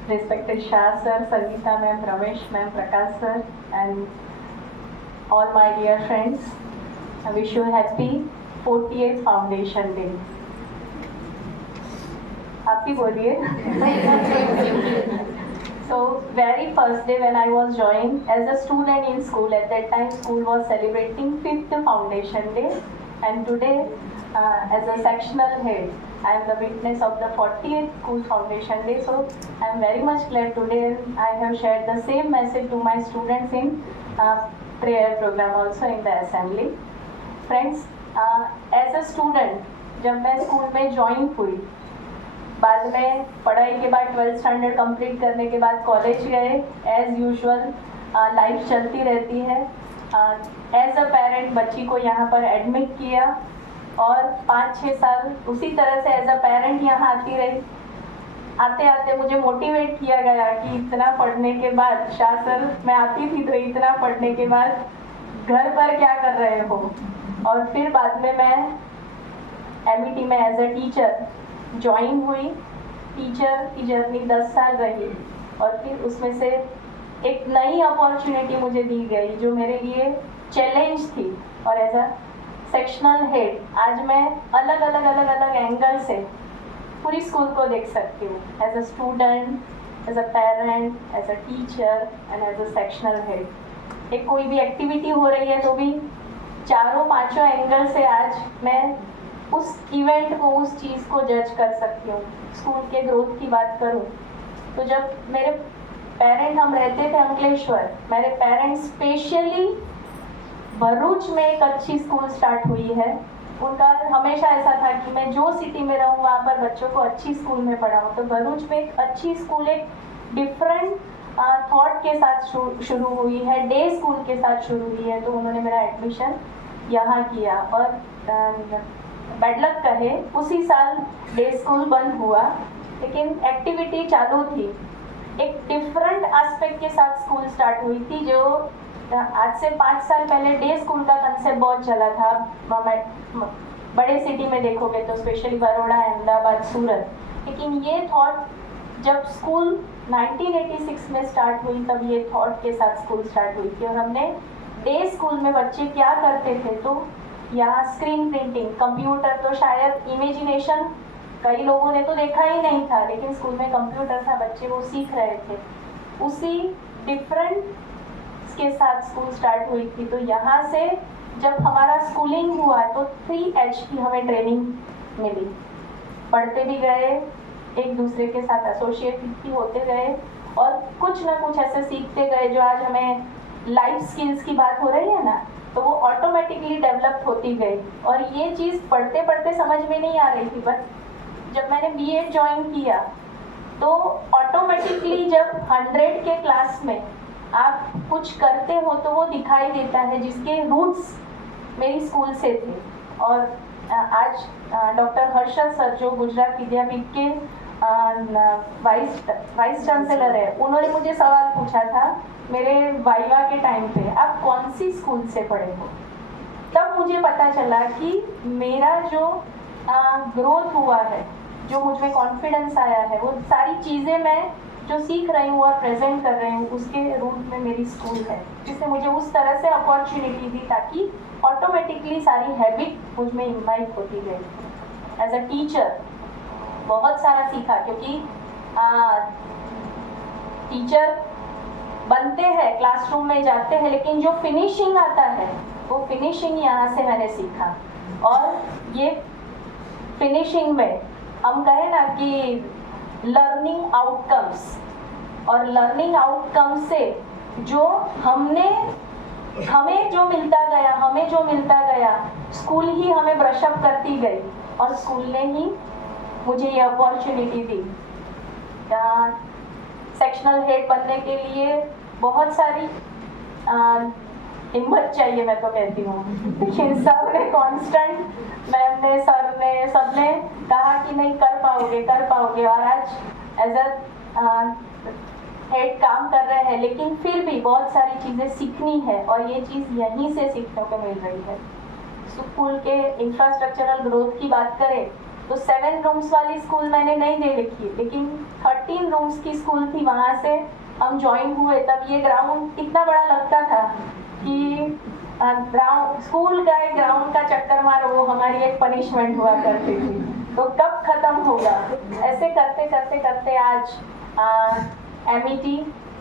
respected Shah sir, Sangeeta ma'am, Ramesh ma'am, Prakash sir, and all my dear friends, I wish you happy 48th Foundation Day. आप ही बोलिए। So very first day when I was joined as a student in school, at that time school was celebrating 5th Foundation Day, and today as a sectional head, I am the witness of the 40th School Foundation Day. So I am very much glad today I have shared the same message to my students in prayer program also in the assembly. Friends, as a student, जब मैं school में join हुई, बाद में पढ़ाई के बाद 12th standard complete करने के बाद कॉलेज गए, एज यूजुअल लाइफ चलती रहती है। एज अ पेरेंट बच्ची को यहाँ पर एडमिट किया और 5-6 साल उसी तरह से एज अ पेरेंट यहाँ आती रही। आते आते मुझे मोटिवेट किया गया कि इतना पढ़ने के बाद, शाह सर मैं आती थी तो इतना पढ़ने के बाद घर पर क्या कर रहे हो। और फिर बाद में मैं एमईटी में एज अ टीचर ज्वाइन हुई। टीचर की जर्नी 10 साल रही और फिर उसमें से एक नई अपॉर्चुनिटी मुझे दी गई जो मेरे लिए चैलेंज थी। और एज अ सेक्शनल हेड आज मैं अलग अलग एंगल से पूरी स्कूल को देख सकती हूँ, as a student, as a parent, as a teacher and as a sectional head. एक कोई भी एक्टिविटी हो रही है तो भी 4-5 एंगल से आज मैं उस इवेंट को, उस चीज़ को जज कर सकती हूँ। स्कूल के ग्रोथ की बात करूँ तो जब मेरे पेरेंट, हम रहते थे अंकलेश्वर, मेरे पेरेंट्स स्पेशली भरूच में एक अच्छी स्कूल स्टार्ट हुई है। उनका हमेशा ऐसा था कि मैं जो सिटी में रहूँ वहाँ पर बच्चों को अच्छी स्कूल में पढ़ाऊँ। तो भरूच में एक अच्छी स्कूल एक डिफरेंट थॉट के साथ शुरू हुई है, डे स्कूल के साथ शुरू हुई है। तो उन्होंने मेरा एडमिशन यहाँ किया और बैड लक कहे उसी साल डे स्कूल बंद हुआ, लेकिन एक्टिविटी चालू थी। एक डिफरेंट एस्पेक्ट के साथ स्कूल स्टार्ट हुई थी जो आज से 5 साल पहले डे स्कूल का कंसेप्ट बहुत चला था। बड़े सिटी में देखोगे तो स्पेशली बड़ौदा, अहमदाबाद, सूरत। लेकिन ये थॉट जब स्कूल 1986 में स्टार्ट हुई तब ये थॉट के साथ स्कूल स्टार्ट हुई थी। और हमने डे स्कूल में बच्चे क्या करते थे, तो यहाँ स्क्रीन प्रिंटिंग, कंप्यूटर, तो शायद इमेजिनेशन कई लोगों ने तो देखा ही नहीं था, लेकिन स्कूल में कंप्यूटर था, बच्चे वो सीख रहे थे। उसी डिफरेंट के साथ स्कूल स्टार्ट हुई थी। तो यहाँ से जब हमारा स्कूलिंग हुआ तो 3H की हमें ट्रेनिंग मिली। पढ़ते भी गए, एक दूसरे के साथ एसोसिएट भी होते गए और कुछ ना कुछ ऐसे सीखते गए जो आज हमें लाइफ स्किल्स की बात हो रही है ना, तो वो ऑटोमेटिकली डेवलप होती गई। और ये चीज़ पढ़ते पढ़ते समझ में नहीं आ रही थी, बट जब मैंने BEd ज्वाइन किया तो ऑटोमेटिकली जब 100 के क्लास में आप कुछ करते हो तो वो दिखाई देता है, जिसके रूट्स मेरी स्कूल से थे। और आज डॉक्टर हर्षद सर जो गुजरात विद्यापीठ के वाइस चांसलर है, उन्होंने मुझे सवाल पूछा था मेरे वाइवा के टाइम पे, आप कौन सी स्कूल से पढ़े हो। तब मुझे पता चला कि मेरा जो ग्रोथ हुआ है, जो मुझ में कॉन्फिडेंस आया है, वो सारी चीज़ें मैं जो सीख रही हूँ और प्रेजेंट कर रही हूँ उसके रूट में मेरी स्कूल है, जिससे मुझे उस तरह से अपॉर्चुनिटी दी ताकि ऑटोमेटिकली सारी हैबिट मुझ में इम्बाइब होती गई। एज अ टीचर बहुत सारा सीखा, क्योंकि टीचर बनते हैं, क्लासरूम में जाते हैं, लेकिन जो फिनिशिंग आता है वो फिनिशिंग यहाँ से मैंने सीखा। और ये फिनिशिंग में हम कहें ना कि लर्निंग आउटकम्स, और लर्निंग आउटकम से जो हमें जो मिलता गया स्कूल ही हमें ब्रशअप करती गई और स्कूल ने ही मुझे ये अपॉर्चुनिटी दी। सेक्शनल हेड बनने के लिए बहुत सारी हिम्मत चाहिए, मैं तो कहती हूँ, लेकिन सब ने कांस्टेंट, मैम ने, सर ने, सब ने कहा कि नहीं कर पाओगे। और आज एज अ हेड काम कर रहे हैं, लेकिन फिर भी बहुत सारी चीज़ें सीखनी है और ये चीज़ यहीं से सीखने को मिल रही है। स्कूल के इंफ्रास्ट्रक्चरल ग्रोथ की बात करें तो 7 रूम्स वाली स्कूल मैंने नहीं दे रखी, लेकिन 13 रूम्स की स्कूल थी। वहाँ से हम ज्वाइन हुए तब ये ग्राउंड इतना बड़ा लगता था कि स्कूल का एक ग्राउंड का चक्कर मारो, वो हमारी एक पनिशमेंट हुआ करती थी। तो कब खत्म होगा, ऐसे करते आज MET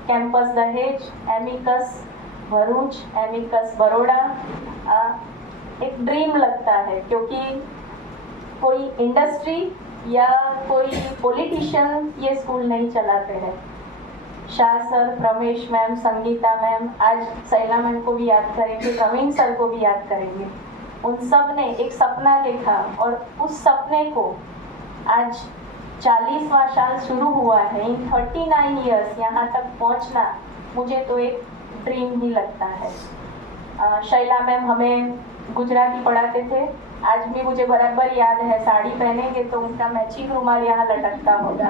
कैंपस दहेज, एमिकस भरूच, एमिकस बड़ौदा एक ड्रीम लगता है, क्योंकि कोई इंडस्ट्री या कोई पॉलिटिशियन ये स्कूल नहीं चलाते हैं। Shah sir, Ramesh ma'am, Sangeeta ma'am, आज सैला मैम को भी याद करेंगे, प्रवीण सर को भी याद करेंगे। उन सब ने एक सपना देखा और उस सपने को आज 40वां साल शुरू हुआ है। इन 39 ईयर्स यहाँ तक पहुँचना मुझे तो एक ड्रीम ही लगता है। शैला मैम हमें गुजराती पढ़ाते थे, आज भी मुझे बराबर याद है, साड़ी पहनेंगे तो उनका मैचिंग रुमाल यहाँ लटकता होगा।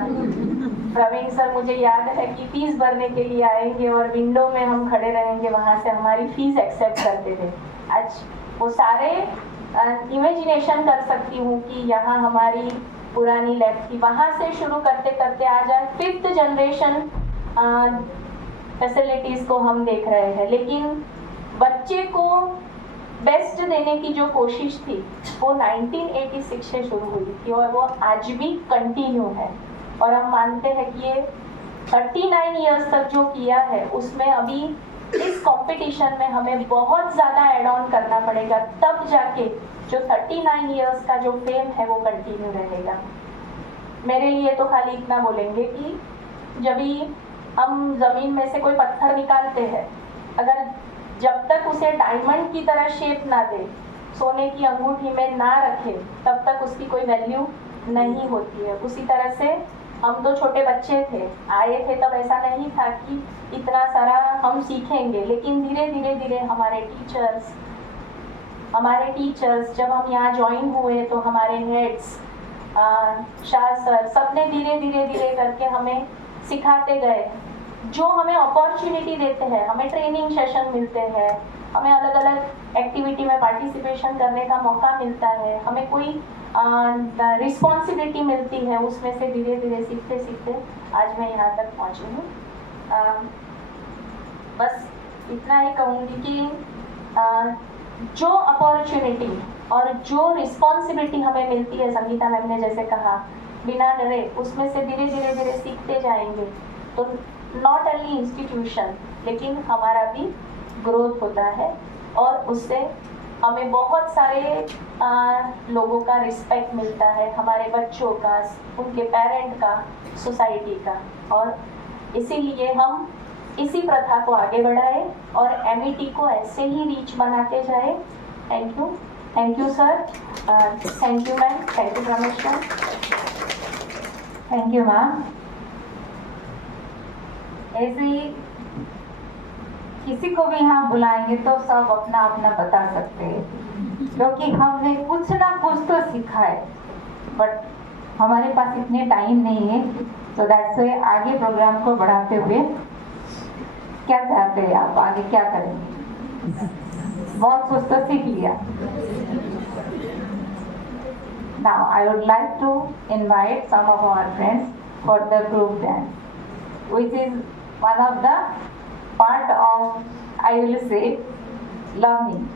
प्रवीण सर मुझे याद है कि फीस भरने के लिए आएंगे और विंडो में हम खड़े रहेंगे, वहाँ से हमारी फीस एक्सेप्ट करते थे। आज वो सारे इमेजिनेशन कर सकती हूँ कि यहाँ हमारी पुरानी लैब थी, वहाँ से शुरू करते आज 5th जनरेशन फैसिलिटीज़ को हम देख रहे हैं। लेकिन बच्चे को बेस्ट देने की जो कोशिश थी वो 1986 से शुरू हुई थी और वो आज भी कंटिन्यू है। और हम मानते हैं कि ये 39 इयर्स तक जो किया है उसमें अभी इस कंपटीशन में हमें बहुत ज़्यादा ऐड ऑन करना पड़ेगा, तब जाके जो 39 इयर्स का जो फेम है वो कंटिन्यू रहेगा। मेरे लिए तो खाली इतना बोलेंगे कि जब भी हम ज़मीन में से कोई पत्थर निकालते हैं, अगर जब तक उसे डायमंड की तरह शेप ना दे, सोने की अंगूठी में ना रखे, तब तक उसकी कोई वैल्यू नहीं होती है। उसी तरह से हम तो छोटे बच्चे थे, आए थे तब ऐसा नहीं था कि इतना सारा हम सीखेंगे, लेकिन धीरे धीरे हमारे टीचर्स जब हम यहाँ ज्वाइन हुए तो हमारे हेड्स, शाह सर, सब ने धीरे धीरे करके हमें सिखाते गए। जो हमें अपॉर्चुनिटी देते हैं, हमें ट्रेनिंग सेशन मिलते हैं, हमें अलग अलग एक्टिविटी में पार्टिसिपेशन करने का मौका मिलता है, हमें कोई रिस्पॉन्सिबिलिटी मिलती है, उसमें से धीरे धीरे सीखते सीखते आज मैं यहाँ तक पहुँची हूँ। बस इतना ही कहूँगी कि जो अपॉर्चुनिटी और जो रिस्पॉन्सिबिलिटी हमें मिलती है, संगीता मैम ने जैसे कहा, बिना डरे उसमें से धीरे धीरे धीरे सीखते जाएंगे तो नॉट ओनली इंस्टीट्यूशन लेकिन हमारा भी ग्रोथ होता है और उससे हमें बहुत सारे लोगों का रिस्पेक्ट मिलता है, हमारे बच्चों का, उनके पेरेंट का, सोसाइटी का। और इसीलिए हम इसी प्रथा को आगे बढ़ाए और एमईटी को ऐसे ही रीच बनाते जाए। Thank you sir, thank you ma'am, thank you Ramesh ma'am. Thank you ma'am. ऐसे ही किसी को भी यहाँ बुलाएंगे तो सब अपना अपना बता सकते हैं, क्योंकि हमने कुछ ना कुछ तो सीखा है, बट हमारे पास इतने टाइम नहीं है। तो दैट्स व्हाई आगे प्रोग्राम को बढ़ाते हुए क्या चाहते हैं आप, आगे क्या करेंगे? बहुत कुछ तो सीख लिया। Now I would like to invite some of our friends for the group dance, which is one of the part of, I will say, learning.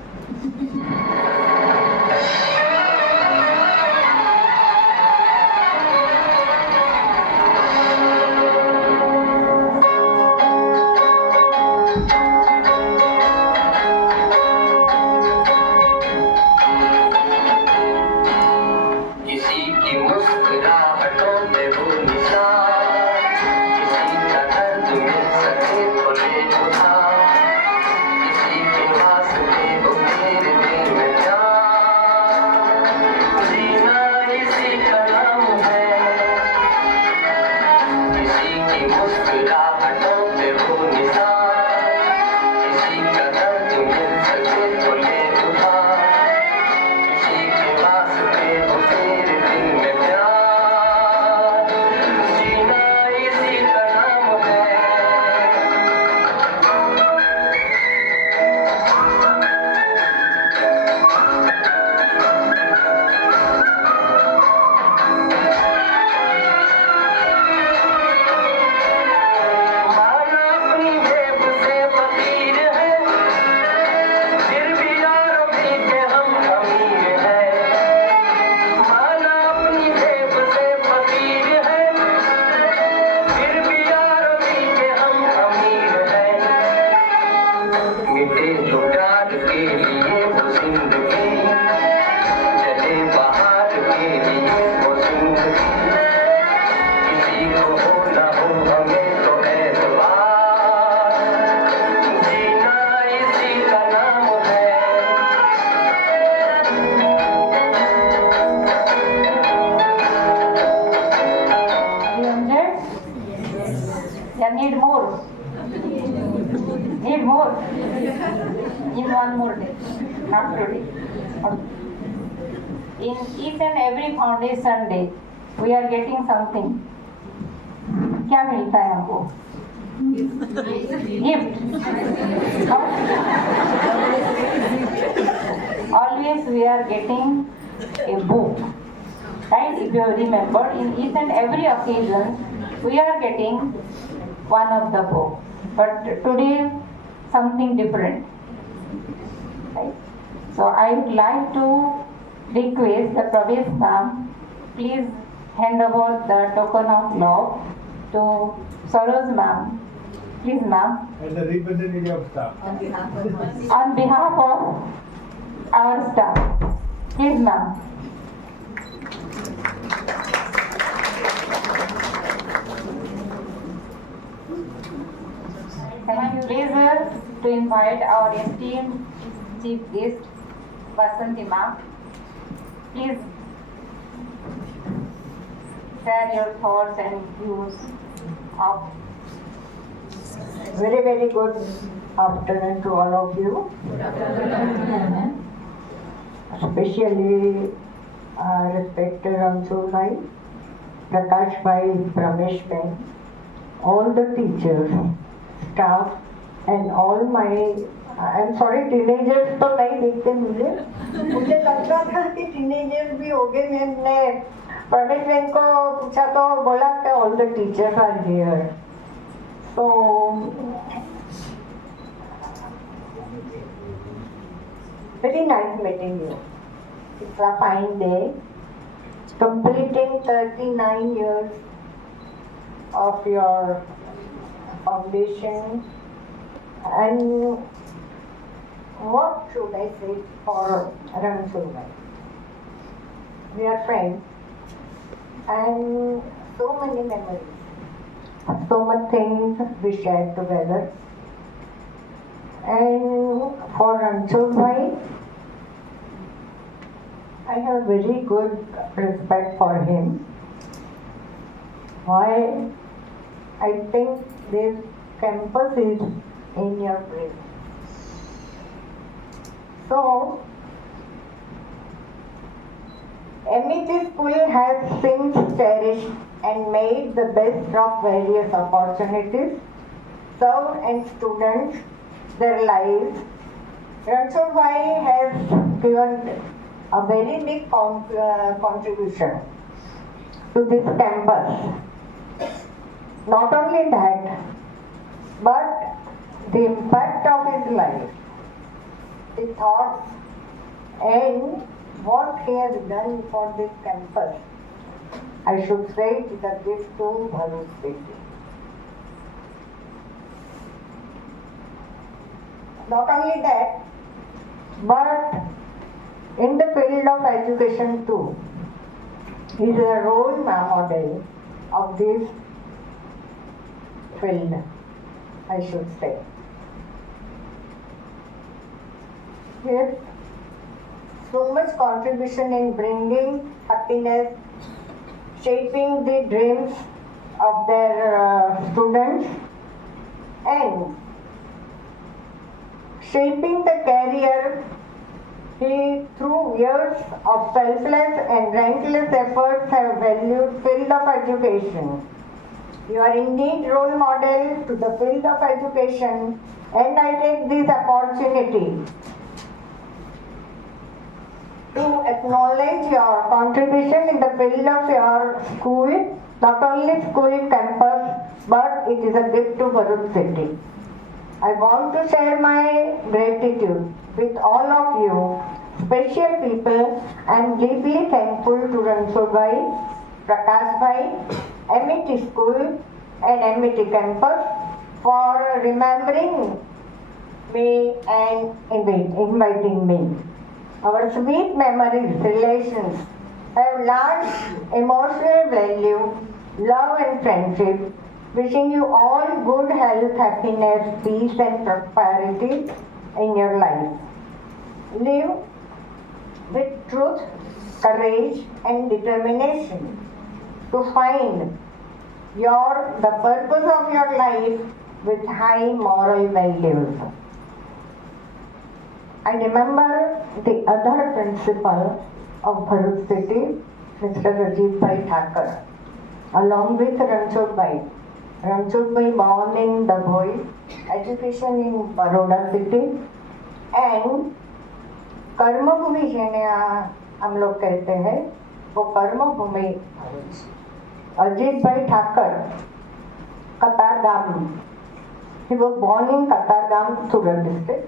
Need more. Need more. In one more day. Not today. In each and every foundation day, we are getting something. क्या मिलता है हमको? Gift. Always we are getting a book. Right? If you remember, in each and every occasion, we are getting one of the book, but today something different, right? So I would like to request the Pravesh ma'am, please hand over the token of love to Saroj ma'am. Please ma'am. As a representative of staff. On behalf of our staff, please ma'am. Thank you. Pleasure to invite our esteemed chief guest, Vasanti ma'am. Please share your thoughts and views of. Very good afternoon to all of you. Especially respected Ramsur Bhai, Prakash Bhai, Pramesh Bhai, all the teachers staff and all my, I'm sorry, teenagers तो नहीं दिखते मुझे लगता था कि teenagers भी हो गए. मैंने प्राइवेट बैंक को पूछा तो बोला कि all the teachers are here. So very nice meeting you. It's a fine day. Completing 39 years of your foundation, and what should I say for Ramsulbhai? We are friends and so many memories, so much things we shared together. And for Ramsulbhai, I have very good respect for him. Why? I think this campus is in your brain. So, MET School has since cherished and made the best of various opportunities, served and students their lives. Ramsulbhai has given a very big contribution to this campus. Not only that, but the impact of his life, the thoughts, and what he has done for this campus, I should say it is a gift to Bharuch City. Not only that, but in the field of education too, he is a role model of this field, I should say. Yes, so much contribution in bringing happiness, shaping the dreams of their students, and shaping the career. He, through years of selfless and relentless efforts, have valued field of education. You are indeed role model to the field of education, and I take this opportunity to acknowledge your contribution in the field of your school, not only school campus, but it is a gift to Bharuch City. I want to share my gratitude with all of you, special people. I am deeply thankful to Ramsulbhai, Prakash Bhai, MET School and MET Campus for remembering me and inviting me. Our sweet memories, relations have large emotional value, love and friendship. Wishing you all good health, happiness, peace and prosperity in your life. Live with truth, courage and determination to find the purpose of your life with high moral values. I remember the other principal of Bharuch City, Mr. Ajit Bhai Thakur, along with Ramsulbhai. Ramsulbhai born in Dabhoi, education in Baroda city, and कर्मभूमि जिन्हें हम लोग कहते हैं वो कर्मभूमि अजीत भाई Thakur Katargam. He was born in Katargam, Surat district.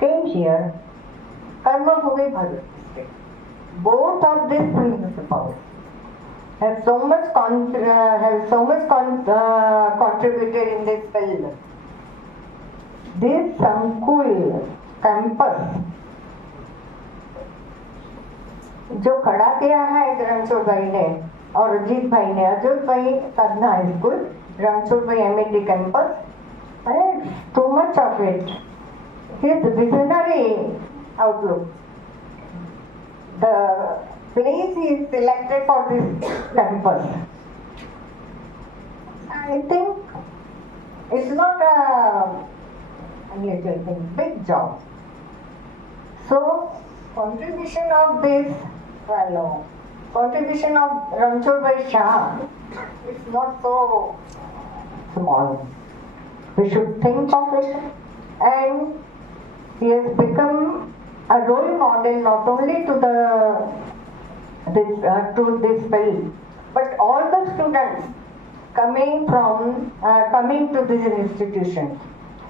Came here, Karmabhumi Bharuch district. Both of these principals have so much contributed in this field. This Sankul campus जो खड़ा किया है रणछोड़ भाई ने और अजीत भाई ने, अजीत भाई साधना हाई स्कूल, रणछोड़ भाई MET campus, too much of it. His visionary outlook, the place he is selected for this campus, I think it's not a little thing, big job. So contribution of this fellow, contribution of Ramchur Bhai Shah is not so small. We should think of it, and he has become a role model not only to this field, but all the students coming to this institution.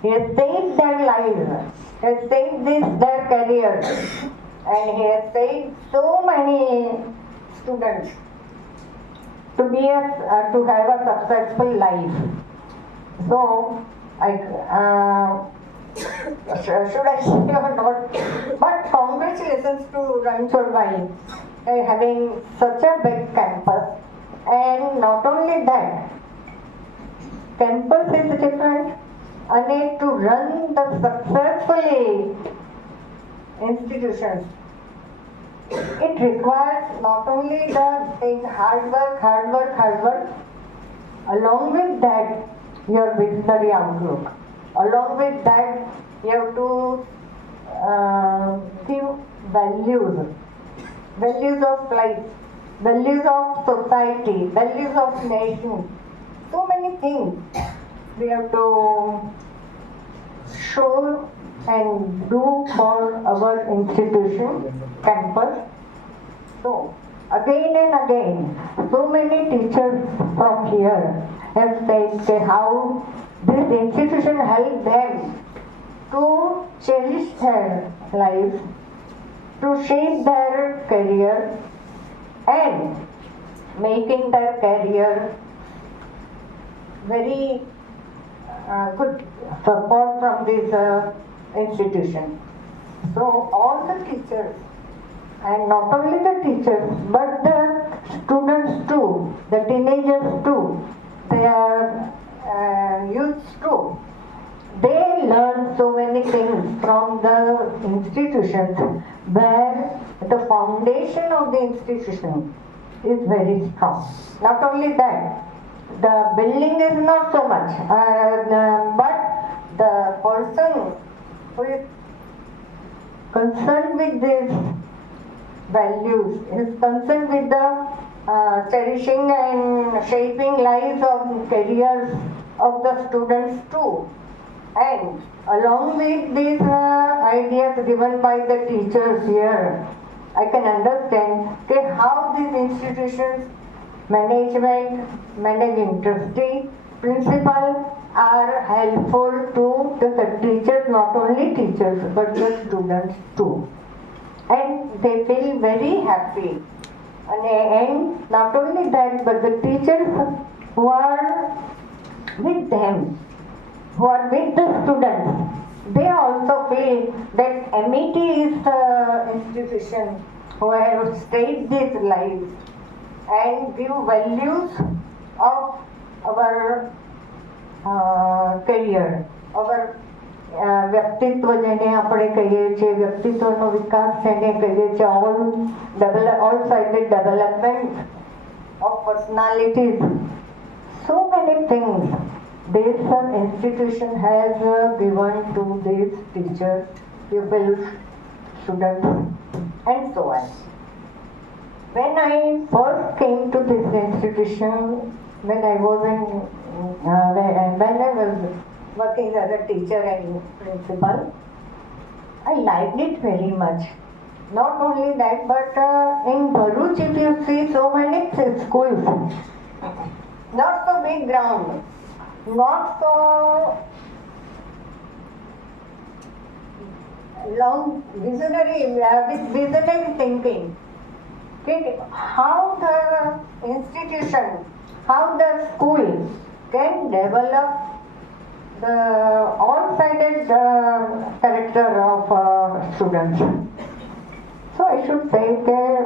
He has saved their lives, he has saved their careers, and he has saved so many students to have a successful life. So, should I say or not? But congratulations to Ranchod Bhai having such a big campus. And not only that, campus is different, and to run the successfully institutions, it requires not only the hard work, along with that your visionary outlook. Along with that, you have to give values of life, values of society, values of nation. So many things we have to show and do for our institution, campus. So, again and again, so many teachers from here have said how this institution helped them to cherish their lives, to shape their career, and making their career very good support from this institution. So all the teachers, and not only the teachers, but the students too, the teenagers too, their youths too, they learn so many things from the institutions where the foundation of the institution is very strong. Not only that, the building is not so much, but the person who is concerned with these values, is concerned with the cherishing and shaping lives of careers of the students too. And along with these ideas given by the teachers here, I can understand how these institutions, management, managing trustee, principal are helpful to the teachers, not only teachers, but the students too. And they feel very happy. And not only that, but the teachers who are with them, who are with the students, they also feel that MET is the institution who have stayed these lives and give values of our career, our વ્યક્તિત્વ જેને આપણે કહીએ છીએ, વ્યક્તિત્વનો વિકાસ જેને કહીએ છીએ, all sided development of personalities. So many things this institution has given to these teachers, pupils, students, and so on. When I first came to this institution, when I was working as a teacher and principal, I liked it very much. Not only that, but in Bharuch, if you see so many schools, not so big ground, not so long visionary, with visionary thinking. How the institution, how the school can develop the all-sided character of students. So I should say that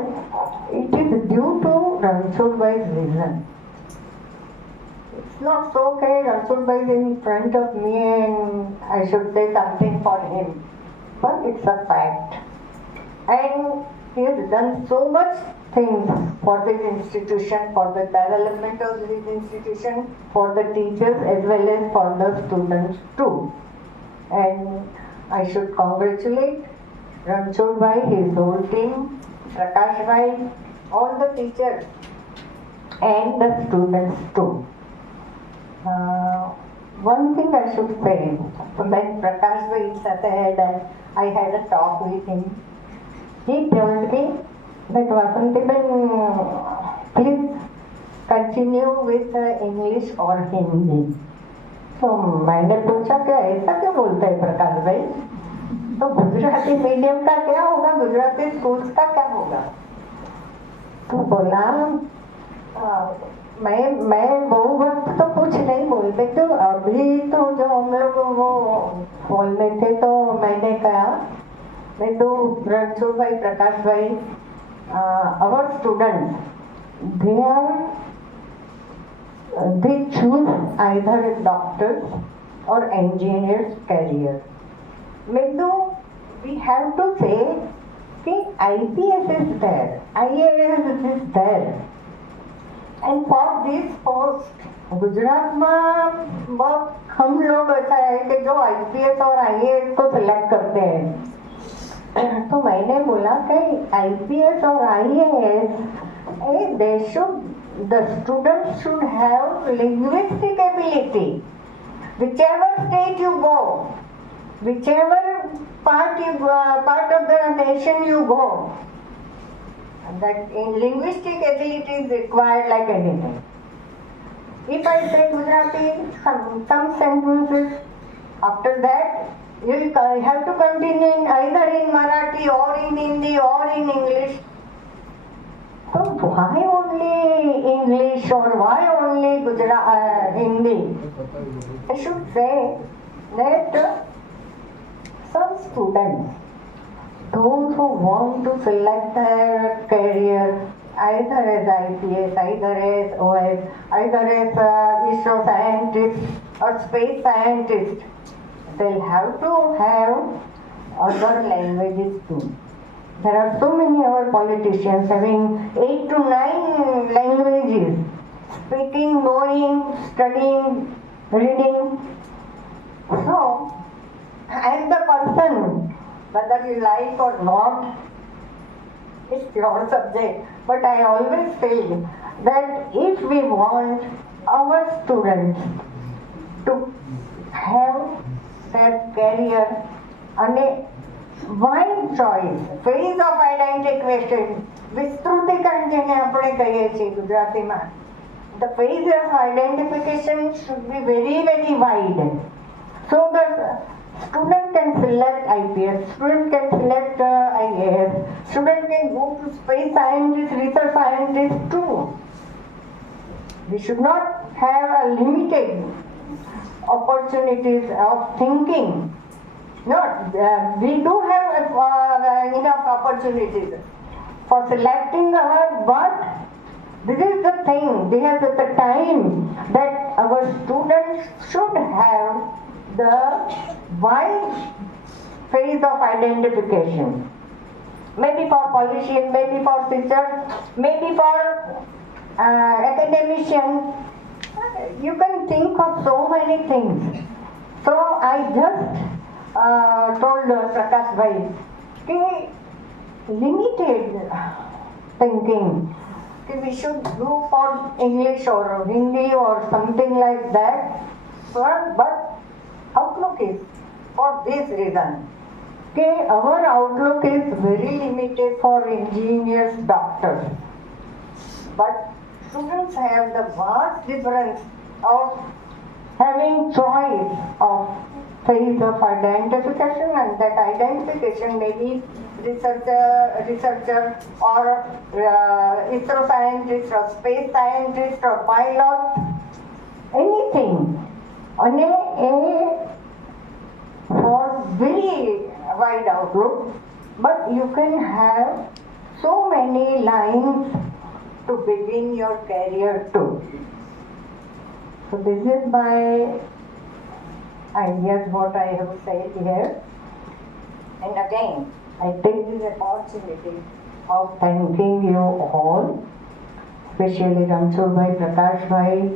it is due to Ranchod Bhai's vision. It's not so okay, Ranchod Bhai is in front of me and I should say something for him. But it's a fact. And he has done so much things for this institution, for the development of this institution, for the teachers as well as for the students too. And I should congratulate Ranchod Bhai, his whole team, Prakash Bhai, all the teachers and the students too. one thing I should say, when Prakash Bhai sat ahead and I had a talk with him, he told me that Vasantiben, please continue with English or Hindi. तो मैंने पूछा कि ऐसा क्यों बोलते हैं प्रकाश भाई, तो गुजराती मीडियम का क्या होगा, गुजराती स्कूल्स का क्या होगा? तो बोला मैं वो वक्त तो कुछ नहीं बोलते, तो अभी तो जो हम लोग वो बोलने थे तो मैंने कहा मैं तो रणछोड़ भाई, प्रकाश भाई, our students, they choose either a doctor or engineer's career. Medu, we have to say that IPS is there, IAS is there, and for this post, Gujarat में बहुत हम लोग ऐसा है कि जो IPS और IAS को सिलेक्ट करते हैं, तो मैंने बोला कि IPS और IAS, the students should have linguistic ability. Whichever state you go, whichever part of the nation you go, that in linguistic ability is required like anything. If I say Gujarati, some sentences, after that you have to continue in either in Marathi or in Hindi or in English. So why only English or why only Hindi? I should say that some students, those who want to select their career either as IPS, either as OS, either as ISRO scientist or space scientist, they'll have to have other languages too. There are so many our politicians having 8 to 9 languages, speaking, knowing, studying, reading. So, I am the person, whether you like or not, it's your subject. But I always feel that if we want our students to have their career and a wide choice, phase of identification, વિસ્તૃતિકરણ જેને આપણે કહીએ છીએ ગુજરાતીમાં, the phase of identification should be very, very wide. So the student can select IPS, student can select IAS, student can go to space scientist, research scientist too. We should not have a limited opportunities of thinking. No, we do have enough opportunities for selecting our, but this is the thing, this is the time that our students should have the wide phase of identification. Maybe for politician, maybe for teacher, maybe for academician. You can think of so many things. So I just told Prakash Bhai that limited thinking, that we should go for English or Hindi or something like that, but outlook is for this reason, that our outlook is very limited for engineers, doctors, but students have the vast difference of having choice of phase of identification, and that identification may be researcher or ISRO scientist or space scientist or pilot, anything. And for very wide outlook, but you can have so many lines to begin your career too. So this is my ideas, what I have said here. And again, I take this opportunity of thanking you all, especially Ranchor Bhai, Prakash Bhai,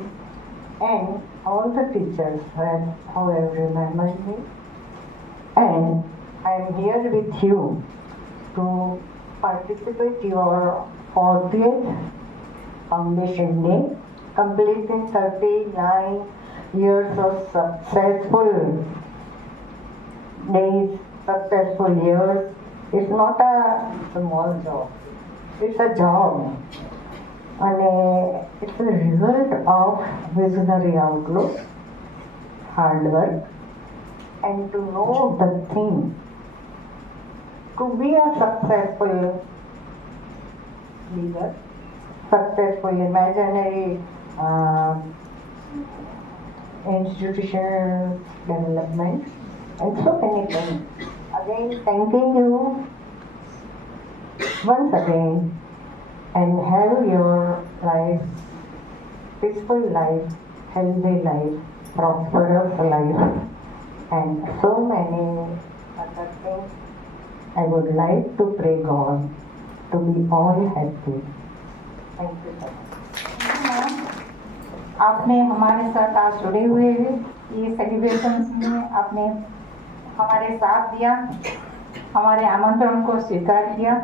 and all the teachers who have remembered me. And I am here with you to participate your 40th Foundation Day, completing 39 years of successful days, successful years. It's not a small job. It's a job. And it's a result of visionary outlook, hard work, and to know the thing. To be a successful leader, successful imaginary institutional development, and so many things. Again, thanking you once again, and have your life, peaceful life, healthy life, prosperous life, and so many other things. I would like to pray God to be all happy. Thank you so much. आपने हमारे साथ आज जुड़े हुए हैं, ये celebrations में आपने हमारे साथ दिया, हमारे आमंत्रण को स्वीकार किया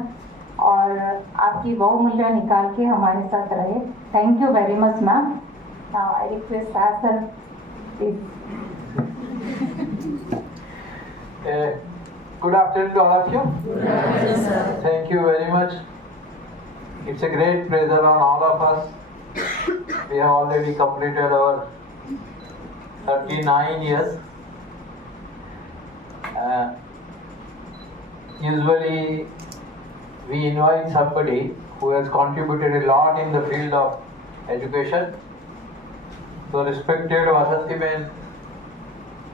और आपकी बहुमूल्य निकाल के हमारे साथ रहे. Thank you very much ma'am. I request sir please. Good afternoon to all of you. Thank you very much. It's a great pleasure on all of us. We have already completed our 39 years. Usually we invite somebody who has contributed a lot in the field of education. So respected Vasanti Ben,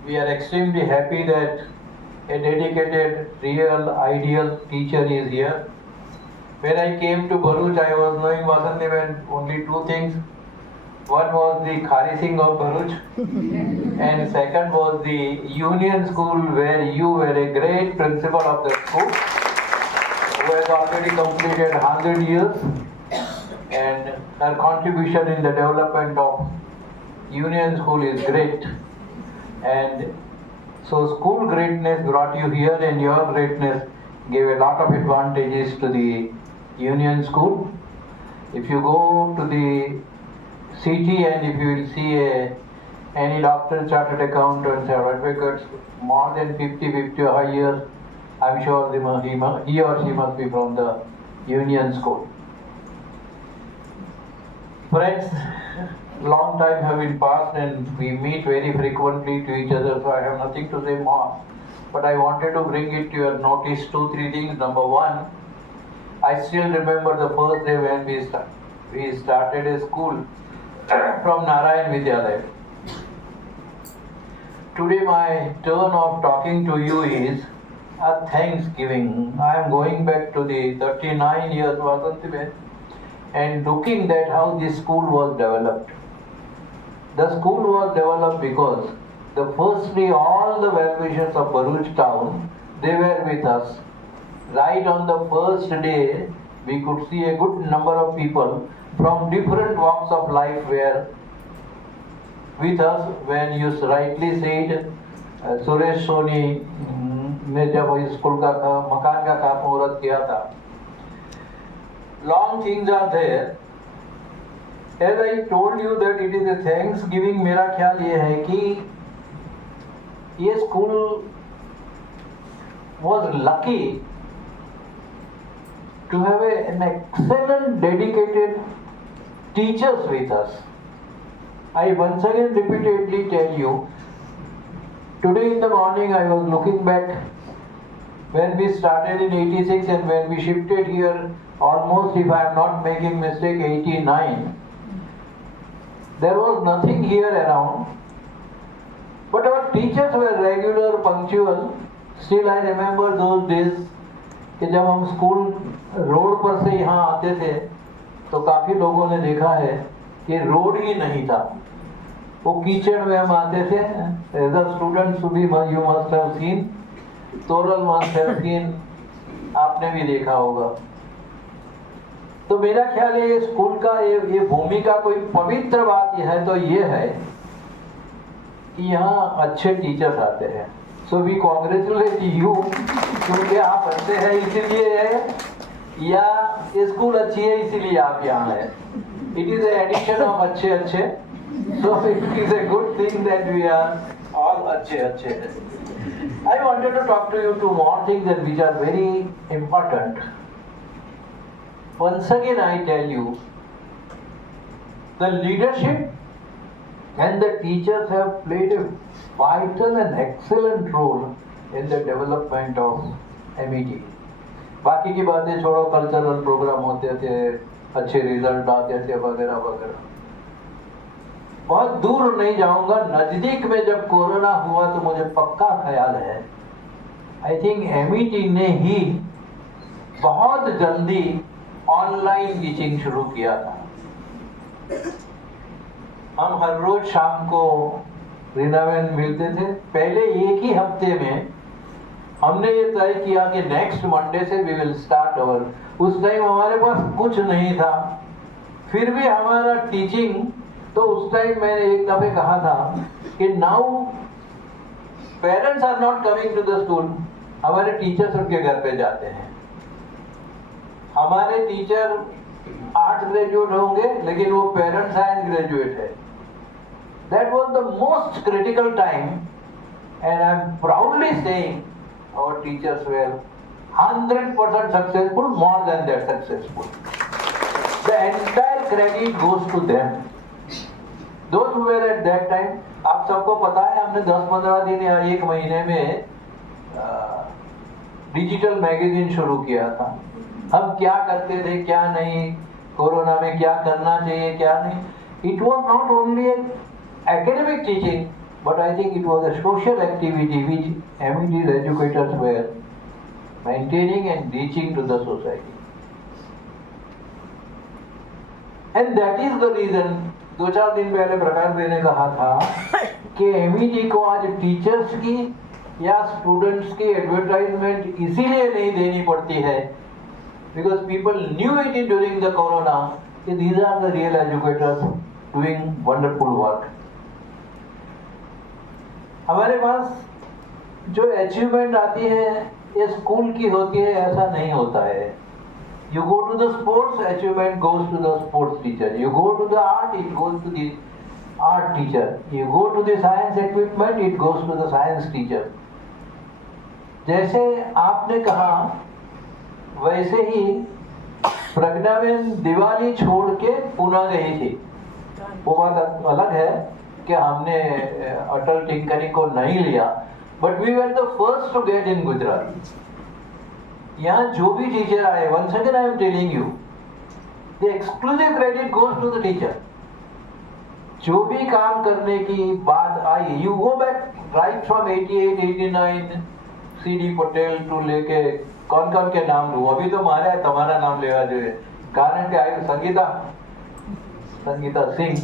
we are extremely happy that a dedicated, real, ideal teacher is here. When I came to Bharuch, I was knowing Vasanti Ben only two things. One was the Khari Singh of Bharuch, and second was the Union School, where you were a great principal of the school, who has already completed 100 years, and her contribution in the development of Union School is great. And so school greatness brought you here, and your greatness gave a lot of advantages to the Union School. If you go to the city and if you will see any doctor, chartered accountants or advocates more than 50 years, I'm sure he or she must be from the Union School. Friends, long time have been passed and we meet very frequently to each other, so I have nothing to say more. But I wanted to bring it to your notice 2-3 things. Number one, I still remember the first day when we started a school from Narayan Vidyalaya. Today my turn of talking to you is a Thanksgiving. I am going back to the 39 years Vasanti Ben and looking at how this school was developed. The school was developed because firstly all the well-wishers of Bharuch town, they were with us. Right on the first day, we could see a good number of people from different walks of life were with us. When you rightly said, Suresh Soni ने जब इस school का मकान का काम मुहूर्त किया था. Long things are there. As I told you that it is a Thanksgiving, मेरा ख्याल ये है कि ये school was lucky to have an excellent, dedicated teachers with us. I once again repeatedly tell you, today in the morning I was looking back when we started in 86 and when we shifted here almost, if I am not making mistake, 89. There was nothing here around, but our teachers were regular, punctual. Still I remember those days कि जब हम school road पर से यहाँ आते थे तो काफ़ी लोगों ने देखा है कि रोड ही नहीं था, वो कीचड़ में हम आते थे. एज अ स्टूडेंट भी you must have seen, Toral must have seen, आपने भी देखा होगा. तो मेरा ख्याल है ये स्कूल का ये भूमि का कोई पवित्र बात यह है तो ये है कि यहाँ अच्छे टीचर्स आते हैं. सो वी कॉन्ग्रेचुलेट यू, क्योंकि आप अच्छे हैं इसीलिए है या स्कूल अच्छी है इसीलिए आप यहाँ हैं. इट इज एडिशन ऑफ अच्छे So it is a good thing that we are all अच्छे. I wanted to talk to you two more things that which are very important. Once again I tell you, the leadership and the teachers have played a vital and excellent role in the development of MET. बाकी की बातें छोड़ो, cultural programme होते थे, अच्छे result आते थे वगैरह वगैरह. बहुत दूर नहीं जाऊंगा, नजदीक में जब कोरोना हुआ तो मुझे पक्का ख्याल है, आई थिंक MET ने ही बहुत जल्दी ऑनलाइन टीचिंग शुरू किया था. हम हर रोज शाम को रीनावेन मिलते थे. पहले एक ही हफ्ते में हमने ये तय किया कि नेक्स्ट मंडे से वी विल स्टार्ट अवर. उस टाइम हमारे पास कुछ नहीं था, फिर भी हमारा टीचिंग, तो उस टाइम मैंने एक दफे कहा था कि now parents are not coming to the school, हमारे टीचर्स उनके घर पे जाते हैं. हमारे टीचर आर्ट्स ग्रेजुएट होंगे लेकिन वो पेरेंट्स साइंस ग्रेजुएट है. That was the most critical time and I am proudly saying our teachers were 100% successful, more than that successful. The entire credit goes to them, those who were at that time. आप सबको पता है हमने 10-15 दिन या एक महीने में डिजिटल मैगजीन शुरू किया था. हम क्या करते थे क्या नहीं, कोरोना में क्या करना चाहिए क्या नहीं. It was not only academic teaching, but I think it was a social activity which MET educators were maintaining and reaching to the society. And that is the reason 2-4 दिन पहले प्रकाश भाई ने कहा था कि MET को आज टीचर्स की या स्टूडेंट्स की एडवर्टाइजमेंट इसीलिए नहीं देनी पड़ती है, because people knew it during the corona that these are the real educators doing wonderful work. हमारे पास जो अचीवमेंट आती है ये स्कूल की होती है, ऐसा नहीं होता है. You go to the sports, achievement goes to the sports teacher. You go to the art, it goes to the art teacher. You go to the science equipment, it goes to the science teacher. जैसे आपने कहा वैसे ही प्रज्ञाबेन दिवाली छोड़ के पुणे गई थी. वो बात अलग है कि हमने अटल टिंकरिंग को नहीं लिया, but we were the first to get in Gujarat. यहाँ जो भी टीचर आए, once again I am telling you, the exclusive credit goes to the teacher. जो भी काम करने की बात आई, you go back right from 88, 89, CD Patel to लेके कौन कौन के नाम लूँ. अभी तो तुम्हारा नाम लेगा जो है, कारण क्या है, संगीता सिंह.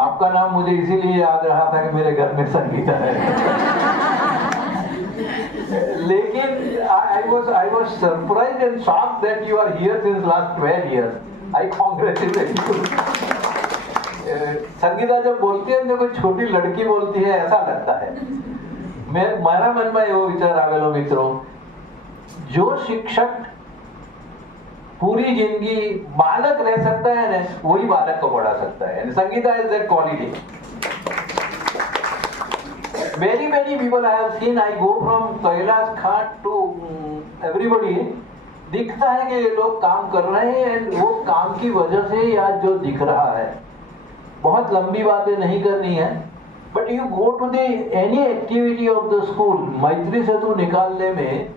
आपका नाम मुझे इसीलिए याद रहा था कि मेरे घर में संगीता है. लेकिन I was surprised and shocked that you are here since last 12 years. I congratulate you. Sangeeta जब बोलती है तो कोई छोटी लड़की बोलती है ऐसा लगता है. મારા મનમાં એવો વિચાર આવેલો મિત્રો, जो शिक्षक पूरी जिंदगी बालक रह सकता है ना, वही बालक को पढ़ा सकता है. Sangeeta is that quality. Very many people I have seen, I go from Kailash खाट to everybody, दिखता है कि ये लोग काम कर रहे हैं, वो काम की वजह से या जो दिख रहा है. बहुत लंबी बातें नहीं करनी है, but you go to the any activity of the school. Maitri Setu निकालने में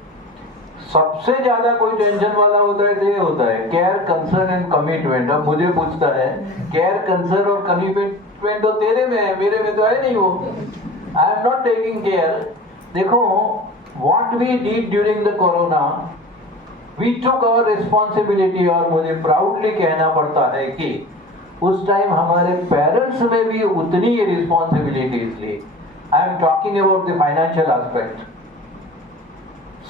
सबसे ज्यादा कोई टेंशन वाला होता है तो ये होता है केयर, कंसर्न एंड कमिटमेंट. अब मुझे पूछता है केयर, कंसर्न और कमिटमेंट तो तेरे में है, मेरे में तो है नहीं. वो I am not taking care. देखो what we did during the corona, we took our responsibility. और मुझे प्राउडली कहना पड़ता है कि उस टाइम हमारे पेरेंट्स में भी उतनी ही रिस्पॉन्सिबिलिटीज ली. I am talking about the financial aspect.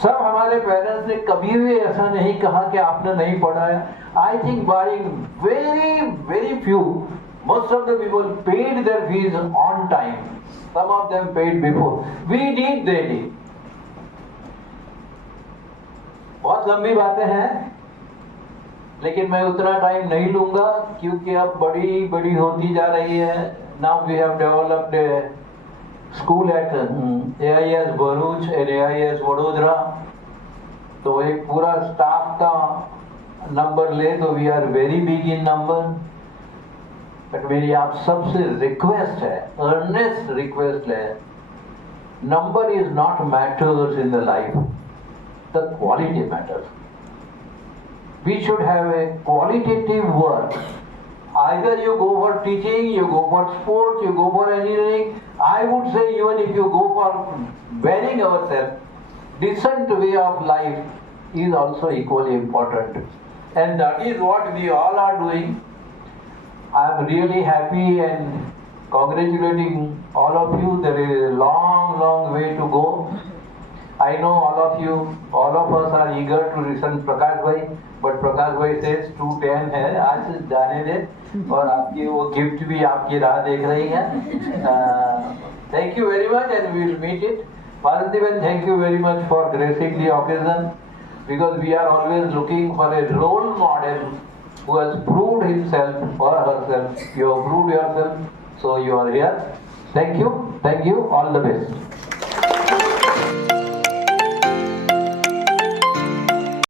सब हमारे पेरेंट्स ने कभी भी ऐसा नहीं कहा कि आपने नहीं पढ़ाया. I think barring very very few, most of the people paid their fees on time. Some of them paid before. We did, they did. बहुत लंबी बातें हैं, लेकिन मैं उतना टाइम नहीं लूंगा क्योंकि अब बड़ी बड़ी होती जा रही है now we have developed a school at AIS Bharuch and AIS Vadodara. तो एक पूरा स्टाफ का नंबर ले तो we are very big in number. But मेरी आप सबसे रिक्वेस्ट है, अर्नेस्ट रिक्वेस्ट है, number is not matters in the life, the quality matters. We should have a qualitative work. Either you go for teaching, you go for sports, you go for engineering. I would say even if you go for wearing ourselves, decent way of life is also equally important. And that is what we all are doing. I am really happy and congratulating all of you. There is a long, long way to go. I know all of you, all of us are eager to listen Prakash Bhai, but Prakash Bhai says 2:10 है, आज जाने दे, और आपकी वो gift भी आपकी राह देख रही है. Thank you very much and we will meet it. Paranthiban, thank you very much for gracing the occasion, because we are always looking for a role model who has proved himself or herself. You have proved yourself, so you are here. Thank you, all the best.